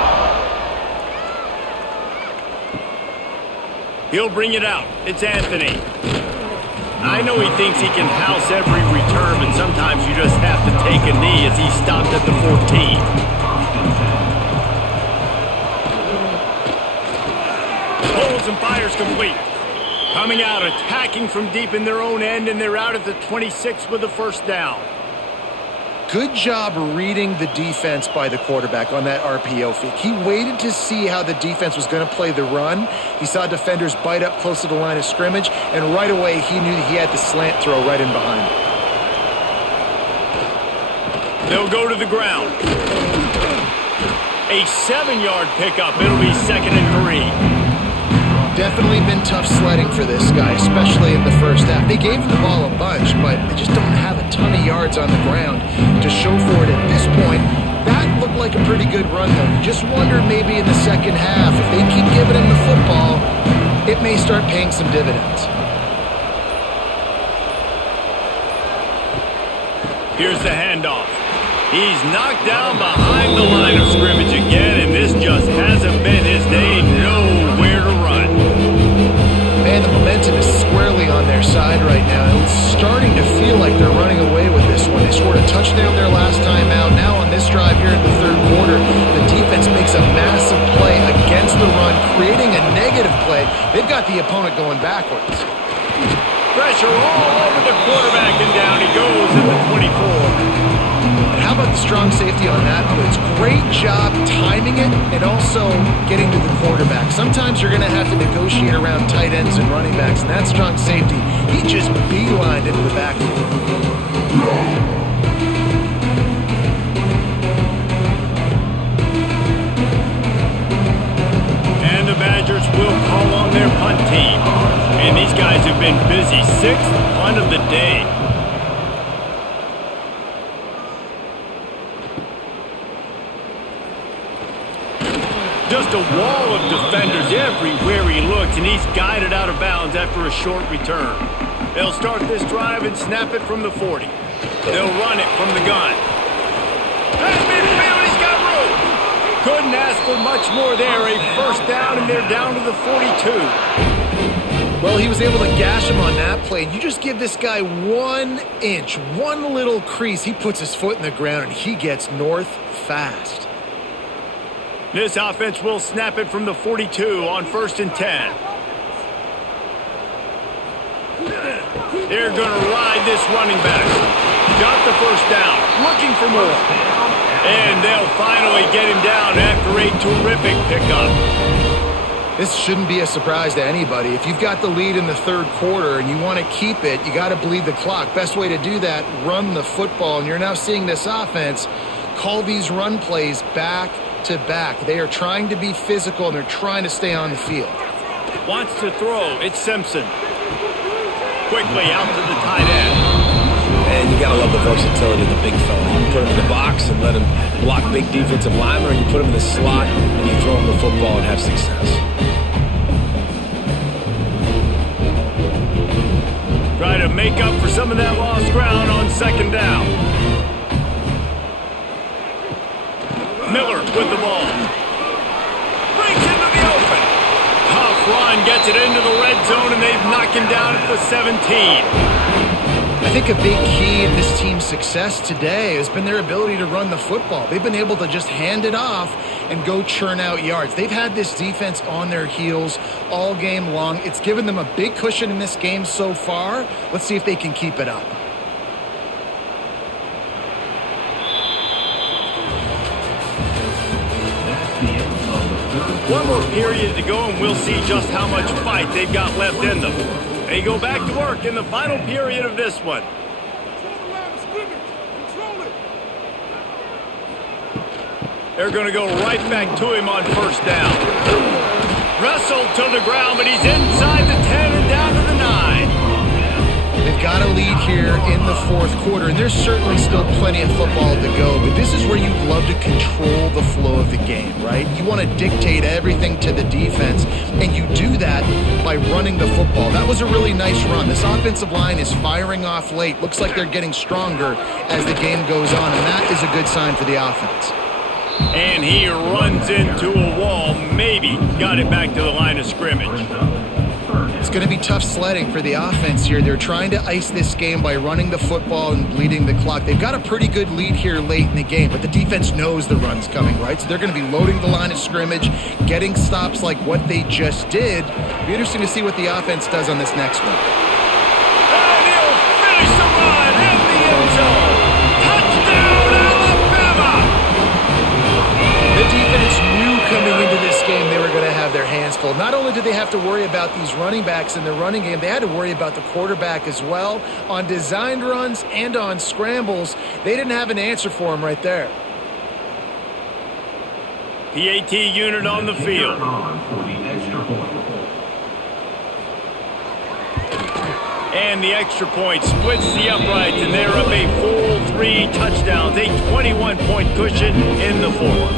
He'll bring it out. It's Anthony. I know he thinks he can house every return, but sometimes you just have to take a knee as he stopped at the 14. Pulls and fires complete. Coming out, attacking from deep in their own end, and they're out at the 26 with the first down. Good job reading the defense by the quarterback on that RPO fake. He waited to see how the defense was going to play the run. He saw defenders bite up close to the line of scrimmage, and right away he knew he had the slant throw right in behind him. They'll go to the ground. A 7-yard pickup. It'll be 2nd and 3. Definitely been tough sledding for this guy, especially in the first half. They gave him the ball a bunch, but they just don't have a ton of yards on the ground to show for it at this point. That looked like a pretty good run, though. You just wonder maybe in the second half, if they keep giving him the football, it may start paying some dividends. Here's the handoff. He's knocked down behind the line of scrimmage again, and this just hasn't been his day. Nowhere to run. Man, the momentum is squarely on their side right now. It's starting to feel like they're running away with this one. They scored a touchdown their last time out. Now on this drive here in the third quarter, the defense makes a massive play against the run, creating a negative play. They've got the opponent going backwards. Pressure all over the quarterback, and down he goes at the 24. How about the strong safety on that blitz? Great job timing it and also getting to the quarterback. Sometimes you're going to have to negotiate around tight ends and running backs, and that strong safety, he just beelined into the backfield. And the Badgers will call on their punt team. And these guys have been busy. 6th punt of the day. Just a wall of defenders everywhere he looks, and he's guided out of bounds after a short return. They'll start this drive and snap it from the 40. They'll run it from the gun. That's midfield, he's got room. Couldn't ask for much more there. A first down, and they're down to the 42. Well, he was able to gash him on that play. You just give this guy 1 inch, one little crease, he puts his foot in the ground, and he gets north fast. This offense will snap it from the 42 on 1st and 10. They're going to ride this running back. Got the first down. Looking for more. And they'll finally get him down after a terrific pickup. This shouldn't be a surprise to anybody. If you've got the lead in the third quarter and you want to keep it, you got to bleed the clock. Best way to do that, run the football. And you're now seeing this offense call these run plays back to back. They are trying to be physical, and they're trying to stay on the field. Wants to throw. It's Simpson. Quickly out to the tight end. And you got to love the versatility of the big fella. You can put him in the box and let him block big defensive linemen, or you put him in the slot and you throw him the football and have success. Try to make up for some of that lost ground on second down. Miller with the ball. Breaks into the open. Tough run, gets it into the red zone, and they've knocked him down at the 17. I think a big key in this team's success today has been their ability to run the football. They've been able to just hand it off and go churn out yards. They've had this defense on their heels all game long. It's given them a big cushion in this game so far. Let's see if they can keep it up. One more period to go, and we'll see just how much fight they've got left in them. They go back to work in the final period of this one. They're going to go right back to him on first down. Wrestled to the ground, but he's inside the 10 and down to the 9. They've got a lead here in the fourth quarter, and there's certainly still plenty of football to go, but this is where you'd love to control the flow of the game, right? You want to dictate everything to the defense, and you do that by running the football. That was a really nice run. This offensive line is firing off late. Looks like they're getting stronger as the game goes on, and that is a good sign for the offense. And he runs into a wall, maybe got it back to the line of scrimmage. It's going to be tough sledding for the offense here. They're trying to ice this game by running the football and bleeding the clock. They've got a pretty good lead here late in the game, but the defense knows the run's coming, right? So they're going to be loading the line of scrimmage, getting stops like what they just did. It'll be interesting to see what the offense does on this next one. And he'll finish the run in the end zone. Touchdown, Alabama! The defense knew coming into this game they were going to have their hands full. Not only did they have to worry about these running backs in the running game, they had to worry about the quarterback as well. On designed runs and on scrambles, they didn't have an answer for him right there. PAT unit on the field. And the extra point splits the uprights, and they're up a full 3 touchdowns, a 21-point cushion in the fourth.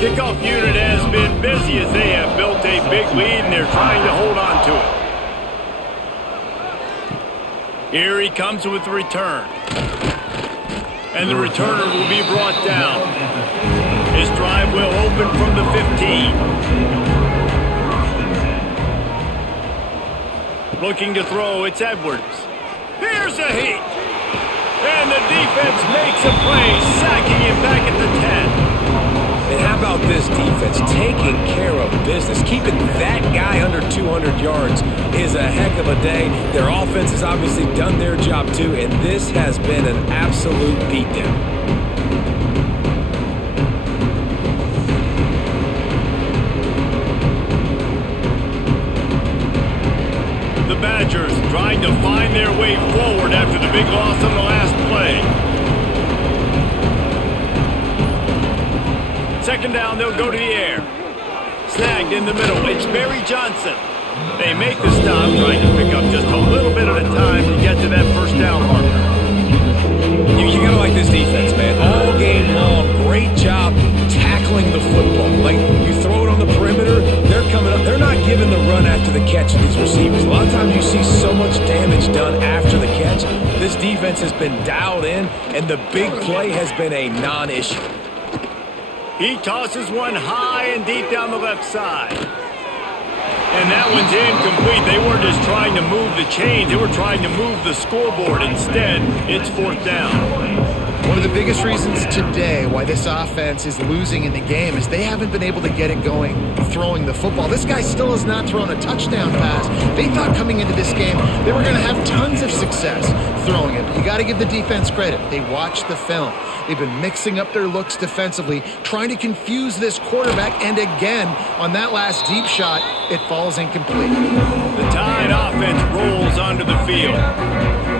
Kickoff unit has been busy as they have built a big lead, and they're trying to hold on to it. Here he comes with the return. And the returner will be brought down. His drive will open from the 15. Looking to throw, it's Edwards. Here's a heat. And the defense makes a play, sacking him back at the 10. And how about this defense taking care of business? Keeping that guy under 200 yards is a heck of a day. Their offense has obviously done their job too, and this has been an absolute beatdown. The Badgers trying to find their way forward after the big loss on the last play. Second down, they'll go to the air. Snagged in the middle, it's Barry Johnson. They make the stop, trying to pick up just a little bit at a time to get to that first down marker. You gotta like this defense, man. All game long, great job tackling the football. Like, you throw it on the perimeter, they're coming up. They're not giving the run after the catch to these receivers. A lot of times you see so much damage done after the catch. This defense has been dialed in, and the big play has been a non-issue. He tosses one high and deep down the left side. And that one's incomplete. They weren't just trying to move the chains. They were trying to move the scoreboard. Instead, it's fourth down. One of the biggest reasons today why this offense is losing in the game is they haven't been able to get it going throwing the football. This guy still has not thrown a touchdown pass. They thought coming into this game they were going to have tons of success throwing it. But you got to give the defense credit. They watched the film. They've been mixing up their looks defensively, trying to confuse this quarterback, and again, on that last deep shot, it falls incomplete. The Tide offense rolls onto the field.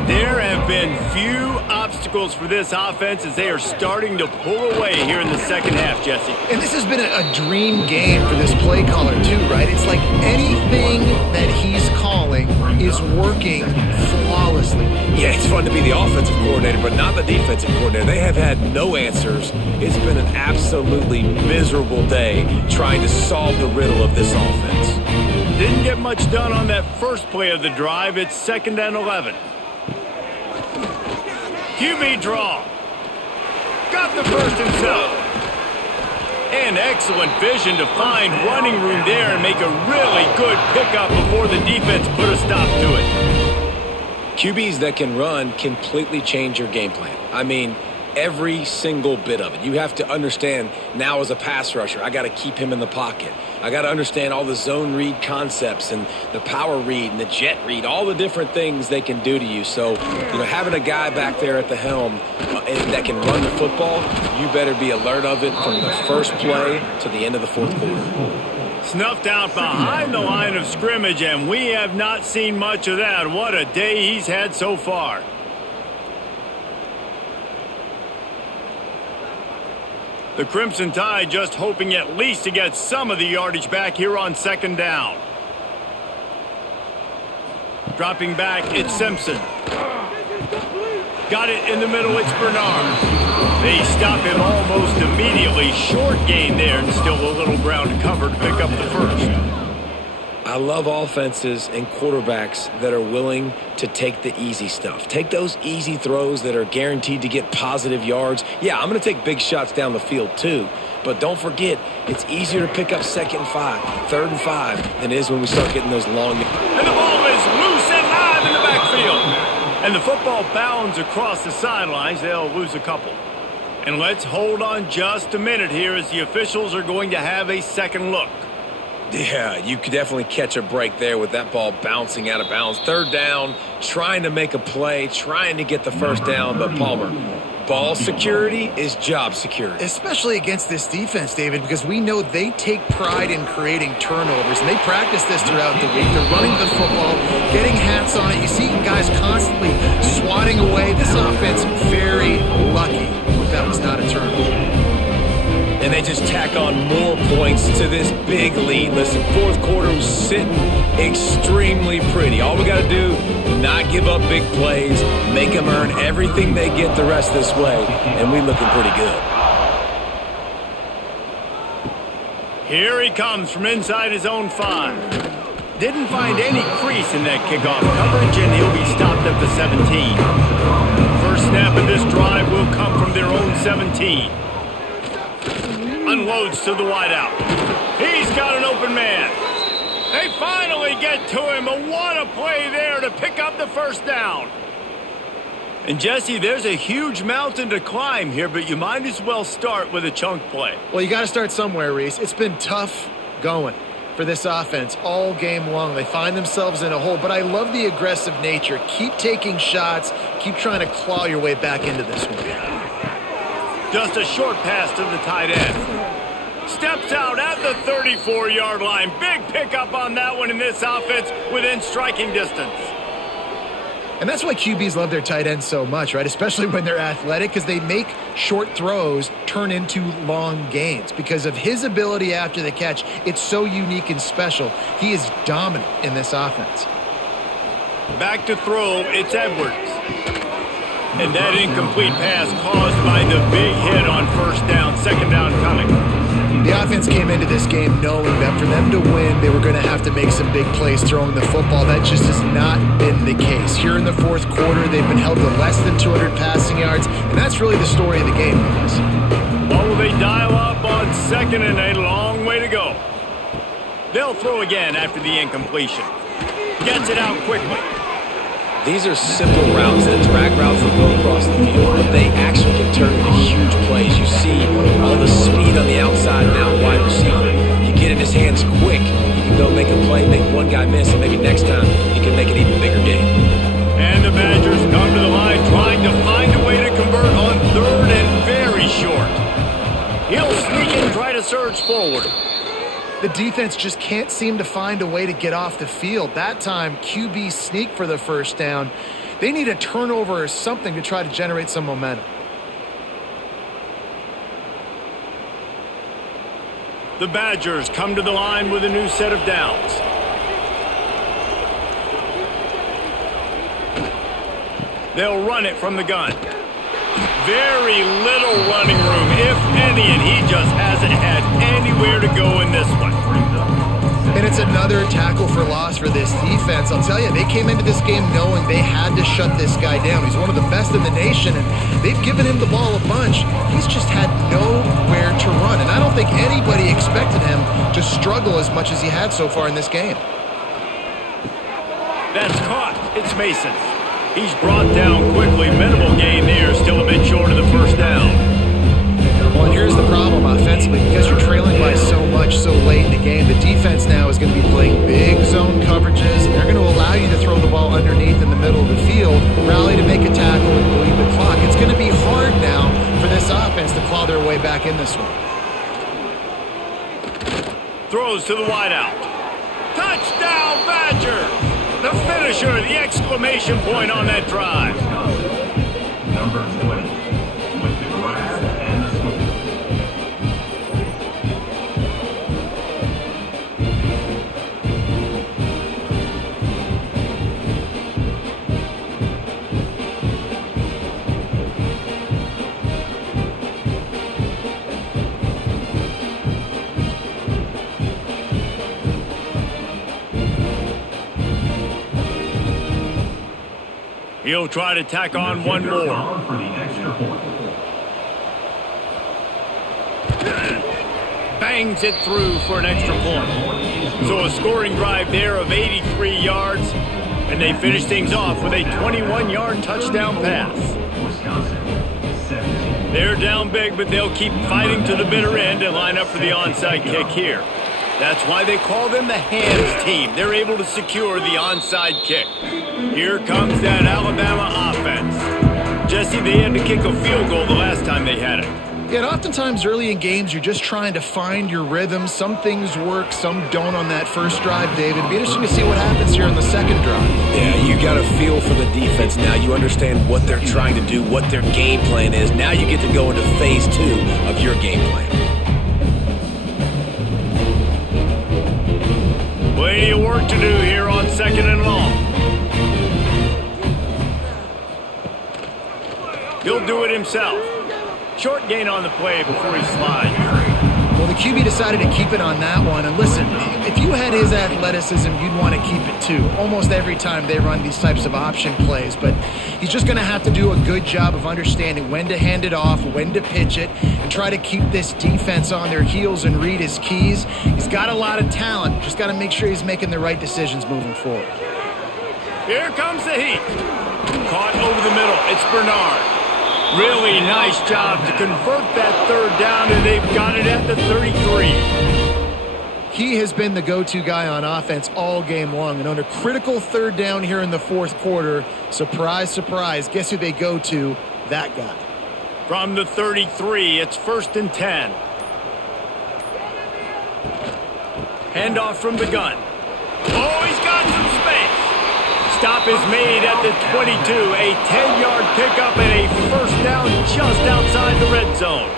There have been few obstacles for this offense as they are starting to pull away here in the second half, Jesse. And this has been a dream game for this play caller too, right? It's like anything that he's calling is working flawlessly. Yeah, it's fun to be the offensive coordinator, but not the defensive coordinator. They have had no answers. It's been an absolutely miserable day trying to solve the riddle of this offense. Didn't get much done on that first play of the drive. It's 2nd and 11. QB draw. Got the first himself. And excellent vision to find running room there and make a really good pickup before the defense put a stop to it. QBs that can run completely change your game plan. I mean, every single bit of it. You have to understand now as a pass rusher, I got to keep him in the pocket. I got to understand all the zone read concepts and the power read and the jet read, all the different things they can do to you. So, having a guy back there at the helm that can run the football, you better be alert of it from the first play to the end of the fourth quarter. Snuffed out behind the line of scrimmage, and we have not seen much of that. What a day he's had so far. The Crimson Tide just hoping at least to get some of the yardage back here on 2nd down. Dropping back, it's Simpson. Got it in the middle, it's Bernard. They stop him almost immediately. Short gain there and still a little ground to cover to pick up the first. I love offenses and quarterbacks that are willing to take the easy stuff. Take those easy throws that are guaranteed to get positive yards. Yeah, I'm going to take big shots down the field too. But don't forget, it's easier to pick up 2nd and 5, 3rd and 5 than it is when we start getting those long. And the ball is loose and live in the backfield. And the football bounds across the sidelines. They'll lose a couple. And let's hold on just a minute here as the officials are going to have a second look. Yeah, you could definitely catch a break there with that ball bouncing out of bounds. 3rd down, trying to make a play, trying to get the first down, but Palmer, ball security is job security. Especially against this defense, David, because we know they take pride in creating turnovers, and they practice this throughout the week. They're running the football, getting hats on it. You see guys constantly swatting away. This offense, very lucky that was not a turnover. And they just tack on more points to this big lead. Listen, fourth quarter was sitting extremely pretty. All we got to do, not give up big plays, make them earn everything they get the rest this way, and we looking pretty good. Here he comes from inside his own 5. Didn't find any crease in that kickoff coverage, and he'll be stopped at the 17. First snap of this drive will come from their own 17. Unloads to the wideout. He's got an open man. They finally get to him. What a play there to pick up the first down. And Jesse, there's a huge mountain to climb here, but you might as well start with a chunk play. Well, you got to start somewhere, Reese. It's been tough going for this offense all game long. They find themselves in a hole, but I love the aggressive nature. Keep taking shots. Keep trying to claw your way back into this one. Just a short pass to the tight end. Steps out at the 34-yard line. Big pickup on that one in this offense within striking distance. And that's why QBs love their tight ends so much, right? Especially when they're athletic, because they make short throws turn into long gains. Because of his ability after the catch, it's so unique and special. He is dominant in this offense. Back to throw, it's Edwards. And that incomplete pass caused by the big hit on first down, 2nd down coming. The offense came into this game knowing that for them to win, they were going to have to make some big plays throwing the football. That just has not been the case. Here in the fourth quarter, they've been held to less than 200 passing yards, and that's really the story of the game, guys. Well, will they dial up on 2nd and a long way to go? They'll throw again after the incompletion. Gets it out quickly. These are simple routes, that drag routes that go across the field, but they actually can turn into huge plays. You see all the speed on the outside now, wide receiver. You get in his hands quick, he can go make a play, make one guy miss, and maybe next time he can make an even bigger game. And the Badgers come to the line trying to find a way to convert on 3rd and very short. He'll sneak in, try to surge forward. The defense just can't seem to find a way to get off the field. That time, QB sneak for the first down. They need a turnover or something to try to generate some momentum. The Badgers come to the line with a new set of downs. They'll run it from the gun. Very little running room, if any, and he just hasn't had anywhere to go in this one. And it's another tackle for loss for this defense. I'll tell you, they came into this game knowing they had to shut this guy down. He's one of the best in the nation, and they've given him the ball a bunch. He's just had nowhere to run, and I don't think anybody expected him to struggle as much as he had so far in this game. That's caught. It's Mason. He's brought down quickly. Minimal gain there. Still a bit short of the first down. Well, and here's the problem offensively. Because you're trailing by so much so late in the game, the defense now is going to be playing big zone coverages, and they're going to allow you to throw the ball underneath in the middle of the field, rally to make a tackle, and bleed the clock. It's going to be hard now for this offense to claw their way back in this one. Throws to the wideout. Touchdown, Badgers! The finisher, the exclamation point on that drive. Number 20, with the grab and the scoop. He'll try to tack on one more. For the extra point. Bangs it through for an extra point. So a scoring drive there of 83 yards, and they finish things off with a 21-yard touchdown pass. Wisconsin, 17. They're down big, but they'll keep fighting to the bitter end and line up for the onside kick here. That's why they call them the hands team. They're able to secure the onside kick. Here comes that Alabama offense. Jesse, they had to kick a field goal the last time they had it. Yeah, and oftentimes early in games, you're just trying to find your rhythm. Some things work, some don't on that first drive, David. It'll be interesting to see what happens here in the second drive. Yeah, you got a feel for the defense now. You understand what they're trying to do, what their game plan is. Now you get to go into phase 2 of your game plan. Plenty of work to do here on second and long. He'll do it himself. Short gain on the play before he slides. Well, the QB decided to keep it on that one. And listen, if you had his athleticism, you'd want to keep it too. Almost every time they run these types of option plays. But he's just going to have to do a good job of understanding when to hand it off, when to pitch it, and try to keep this defense on their heels and read his keys. He's got a lot of talent. Just got to make sure he's making the right decisions moving forward. Here comes the heat. Caught over the middle. It's Bernard. Really nice job to convert that third down, and they've got it at the 33. He has been the go-to guy on offense all game long, and on a critical third down here in the fourth quarter, surprise, surprise, guess who they go to? That guy. From the 33, it's 1st and 10. Handoff from the gun. Oh, he's got some space. Stop is made at the 22. A 10-yard pickup and a first down just outside the red zone.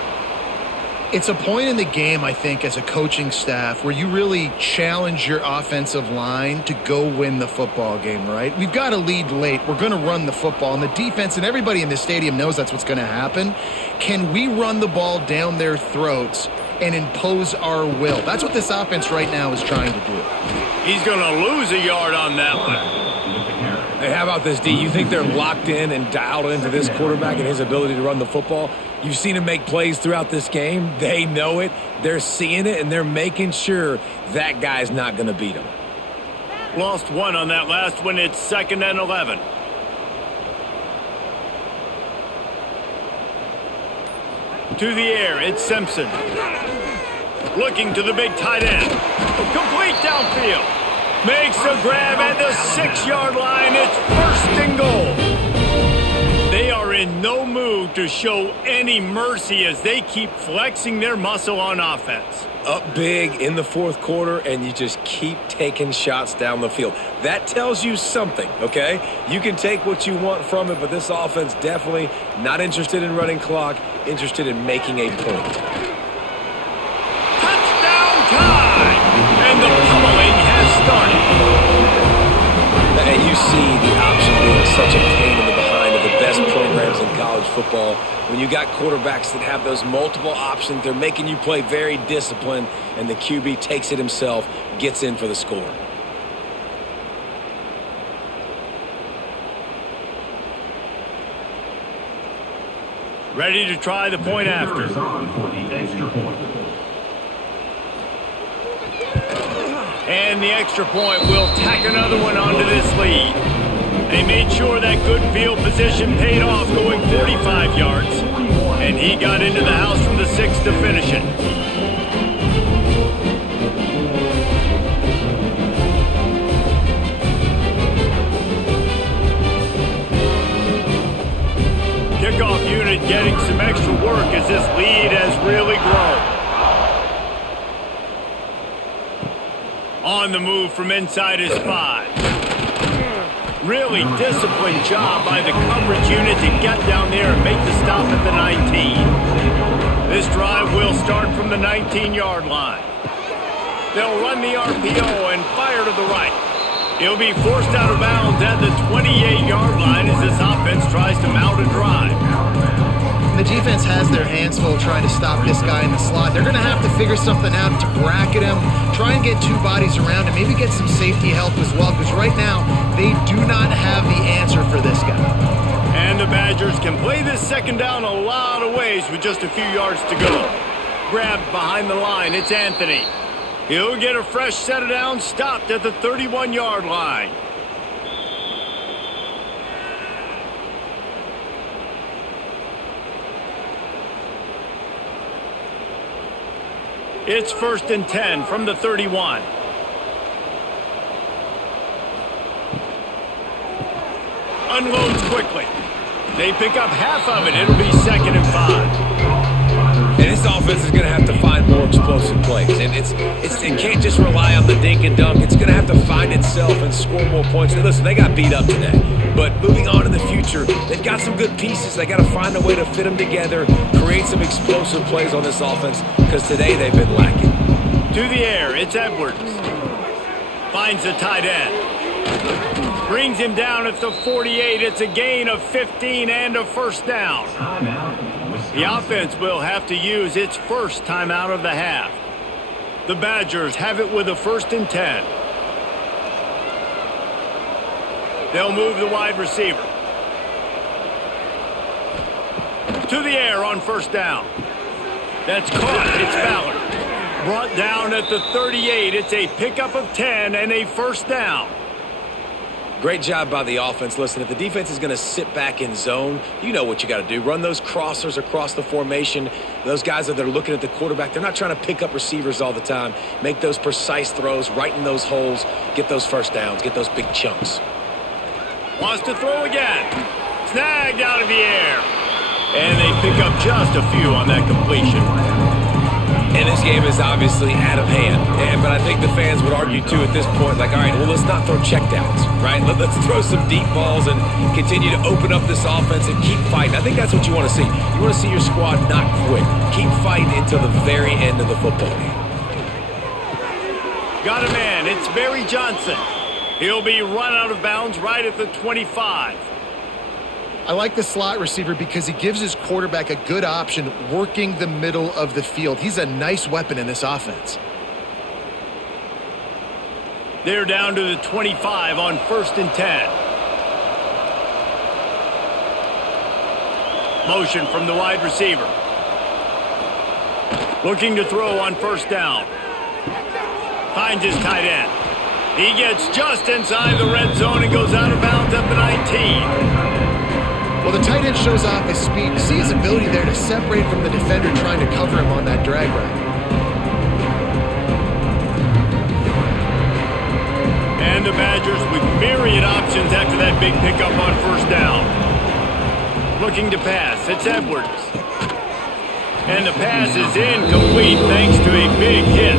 It's a point in the game, I think, as a coaching staff where you really challenge your offensive line to go win the football game, right? We've got a lead late. We're going to run the football. And the defense and everybody in the stadium knows that's what's going to happen. Can we run the ball down their throats and impose our will? That's what this offense right now is trying to do. He's going to lose a yard on that one. Hey, how about this, D? You think they're locked in and dialed into this quarterback and his ability to run the football? You've seen him make plays throughout this game. They know it. They're seeing it, and they're making sure that guy's not going to beat him. Lost one on that last one. It's 2nd and 11. To the air, it's Simpson. Looking to the big tight end. Complete downfield. Makes the grab at the 6-yard line. It's 1st and goal. They are in no mood to show any mercy as they keep flexing their muscle on offense. Up big in the fourth quarter, and you just keep taking shots down the field. That tells you something, okay? You can take what you want from it, but this offense definitely not interested in running clock, interested in making a point. Touchdown time! And the pummeling has started. And you see the option being such a pain in the behind of the college football. When you got quarterbacks that have those multiple options, they're making you play very disciplined, and the QB takes it himself, gets in for the score. Ready to try the point after. Is on for the extra point. And the extra point will tack another one onto this lead. They made sure that good field position paid off, going 45 yards. And he got into the house from the 6 to finish it. Kickoff unit getting some extra work as this lead has really grown. On the move from inside his 5. Really disciplined job by the coverage unit to get down there and make the stop at the 19. This drive will start from the 19-yard line. They'll run the RPO and fire to the right. He'll be forced out of bounds at the 28-yard line as this offense tries to mount a drive. The defense has their hands full trying to stop this guy in the slot. They're going to have to figure something out to bracket him, try and get 2 bodies around him, maybe get some safety help as well, because right now they do not have the answer for this guy. And the Badgers can play this second down a lot of ways with just a few yards to go. Grabbed behind the line, it's Anthony. He'll get a fresh set of downs, stopped at the 31-yard line. It's 1st and 10 from the 31. Unloads quickly. They pick up half of it. It'll be 2nd and 5. And this offense is going to have to find more explosive plays. And it can't just rely on the dink and dunk. It's going to have to find itself and score more points. Now, listen, they got beat up today. But moving on in the future, they've got some good pieces. They got to find a way to fit them together, create some explosive plays on this offense, because today they've been lacking. To the air, it's Edwards. Finds the tight end. Brings him down at the 48. It's a gain of 15 and a first down. The offense will have to use its first timeout of the half. The Badgers have it with a 1st and 10. They'll move the wide receiver. To the air on 1st down. That's caught. It's Ballard. Brought down at the 38. It's a pickup of 10 and a first down. Great job by the offense. Listen, if the defense is going to sit back in zone, you know what you got to do. Run those crossers across the formation. Those guys that are looking at the quarterback, they're not trying to pick up receivers all the time. Make those precise throws, right in those holes, get those first downs, get those big chunks. Wants to throw again. Snagged out of the air. And they pick up just a few on that completion. And this game is obviously out of hand. But I think the fans would argue, too, at this point, like, all right, well, let's not throw checkdowns, right? Let's throw some deep balls and continue to open up this offense and keep fighting. I think that's what you want to see. You want to see your squad not quit. Keep fighting until the very end of the football game. Got a man. It's Barry Johnson. He'll be run out of bounds right at the 25. I like the slot receiver because he gives his quarterback a good option working the middle of the field. He's a nice weapon in this offense. They're down to the 25 on 1st and 10. Motion from the wide receiver. Looking to throw on 1st down. Finds his tight end. He gets just inside the red zone and goes out of bounds at the 19. Well, the tight end shows off his speed. See his ability there to separate from the defender trying to cover him on that drag route. And the Badgers with myriad options after that big pickup on 1st down. Looking to pass. It's Edwards. And the pass is incomplete thanks to a big hit.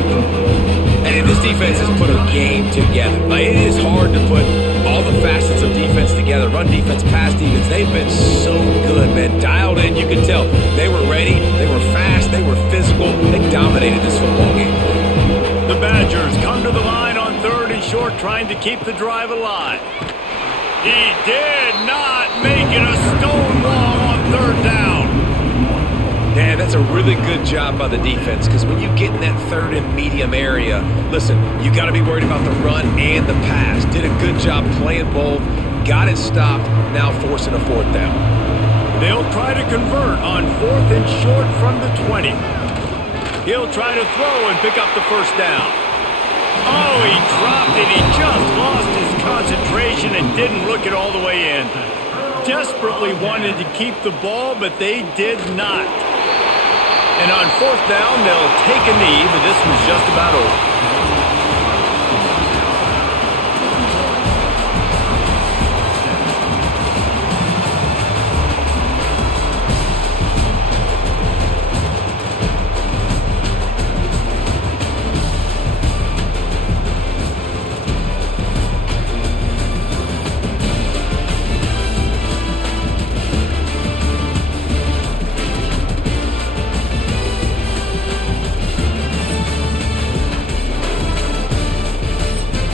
And this defense has put a game together. Like, it is hard to put all the facets of defense together. Run defense, pass defense. They've been so good, man. Dialed in, you can tell. They were ready. They were fast. They were physical. They dominated this football game. The Badgers come to the line on 3rd and short, trying to keep the drive alive. He did not make it. A stone wall on 3rd Yeah, that's a really good job by the defense, because when you get in that third and medium area, listen, you got to be worried about the run and the pass. Did a good job playing both, got it stopped, now forcing a fourth down. They'll try to convert on 4th and short from the 20. He'll try to throw and pick up the first down. Oh, he dropped it. He just lost his concentration and didn't look it all the way in. Desperately wanted to keep the ball, but they did not. And on 4th down, they'll take a knee, but this was just about over.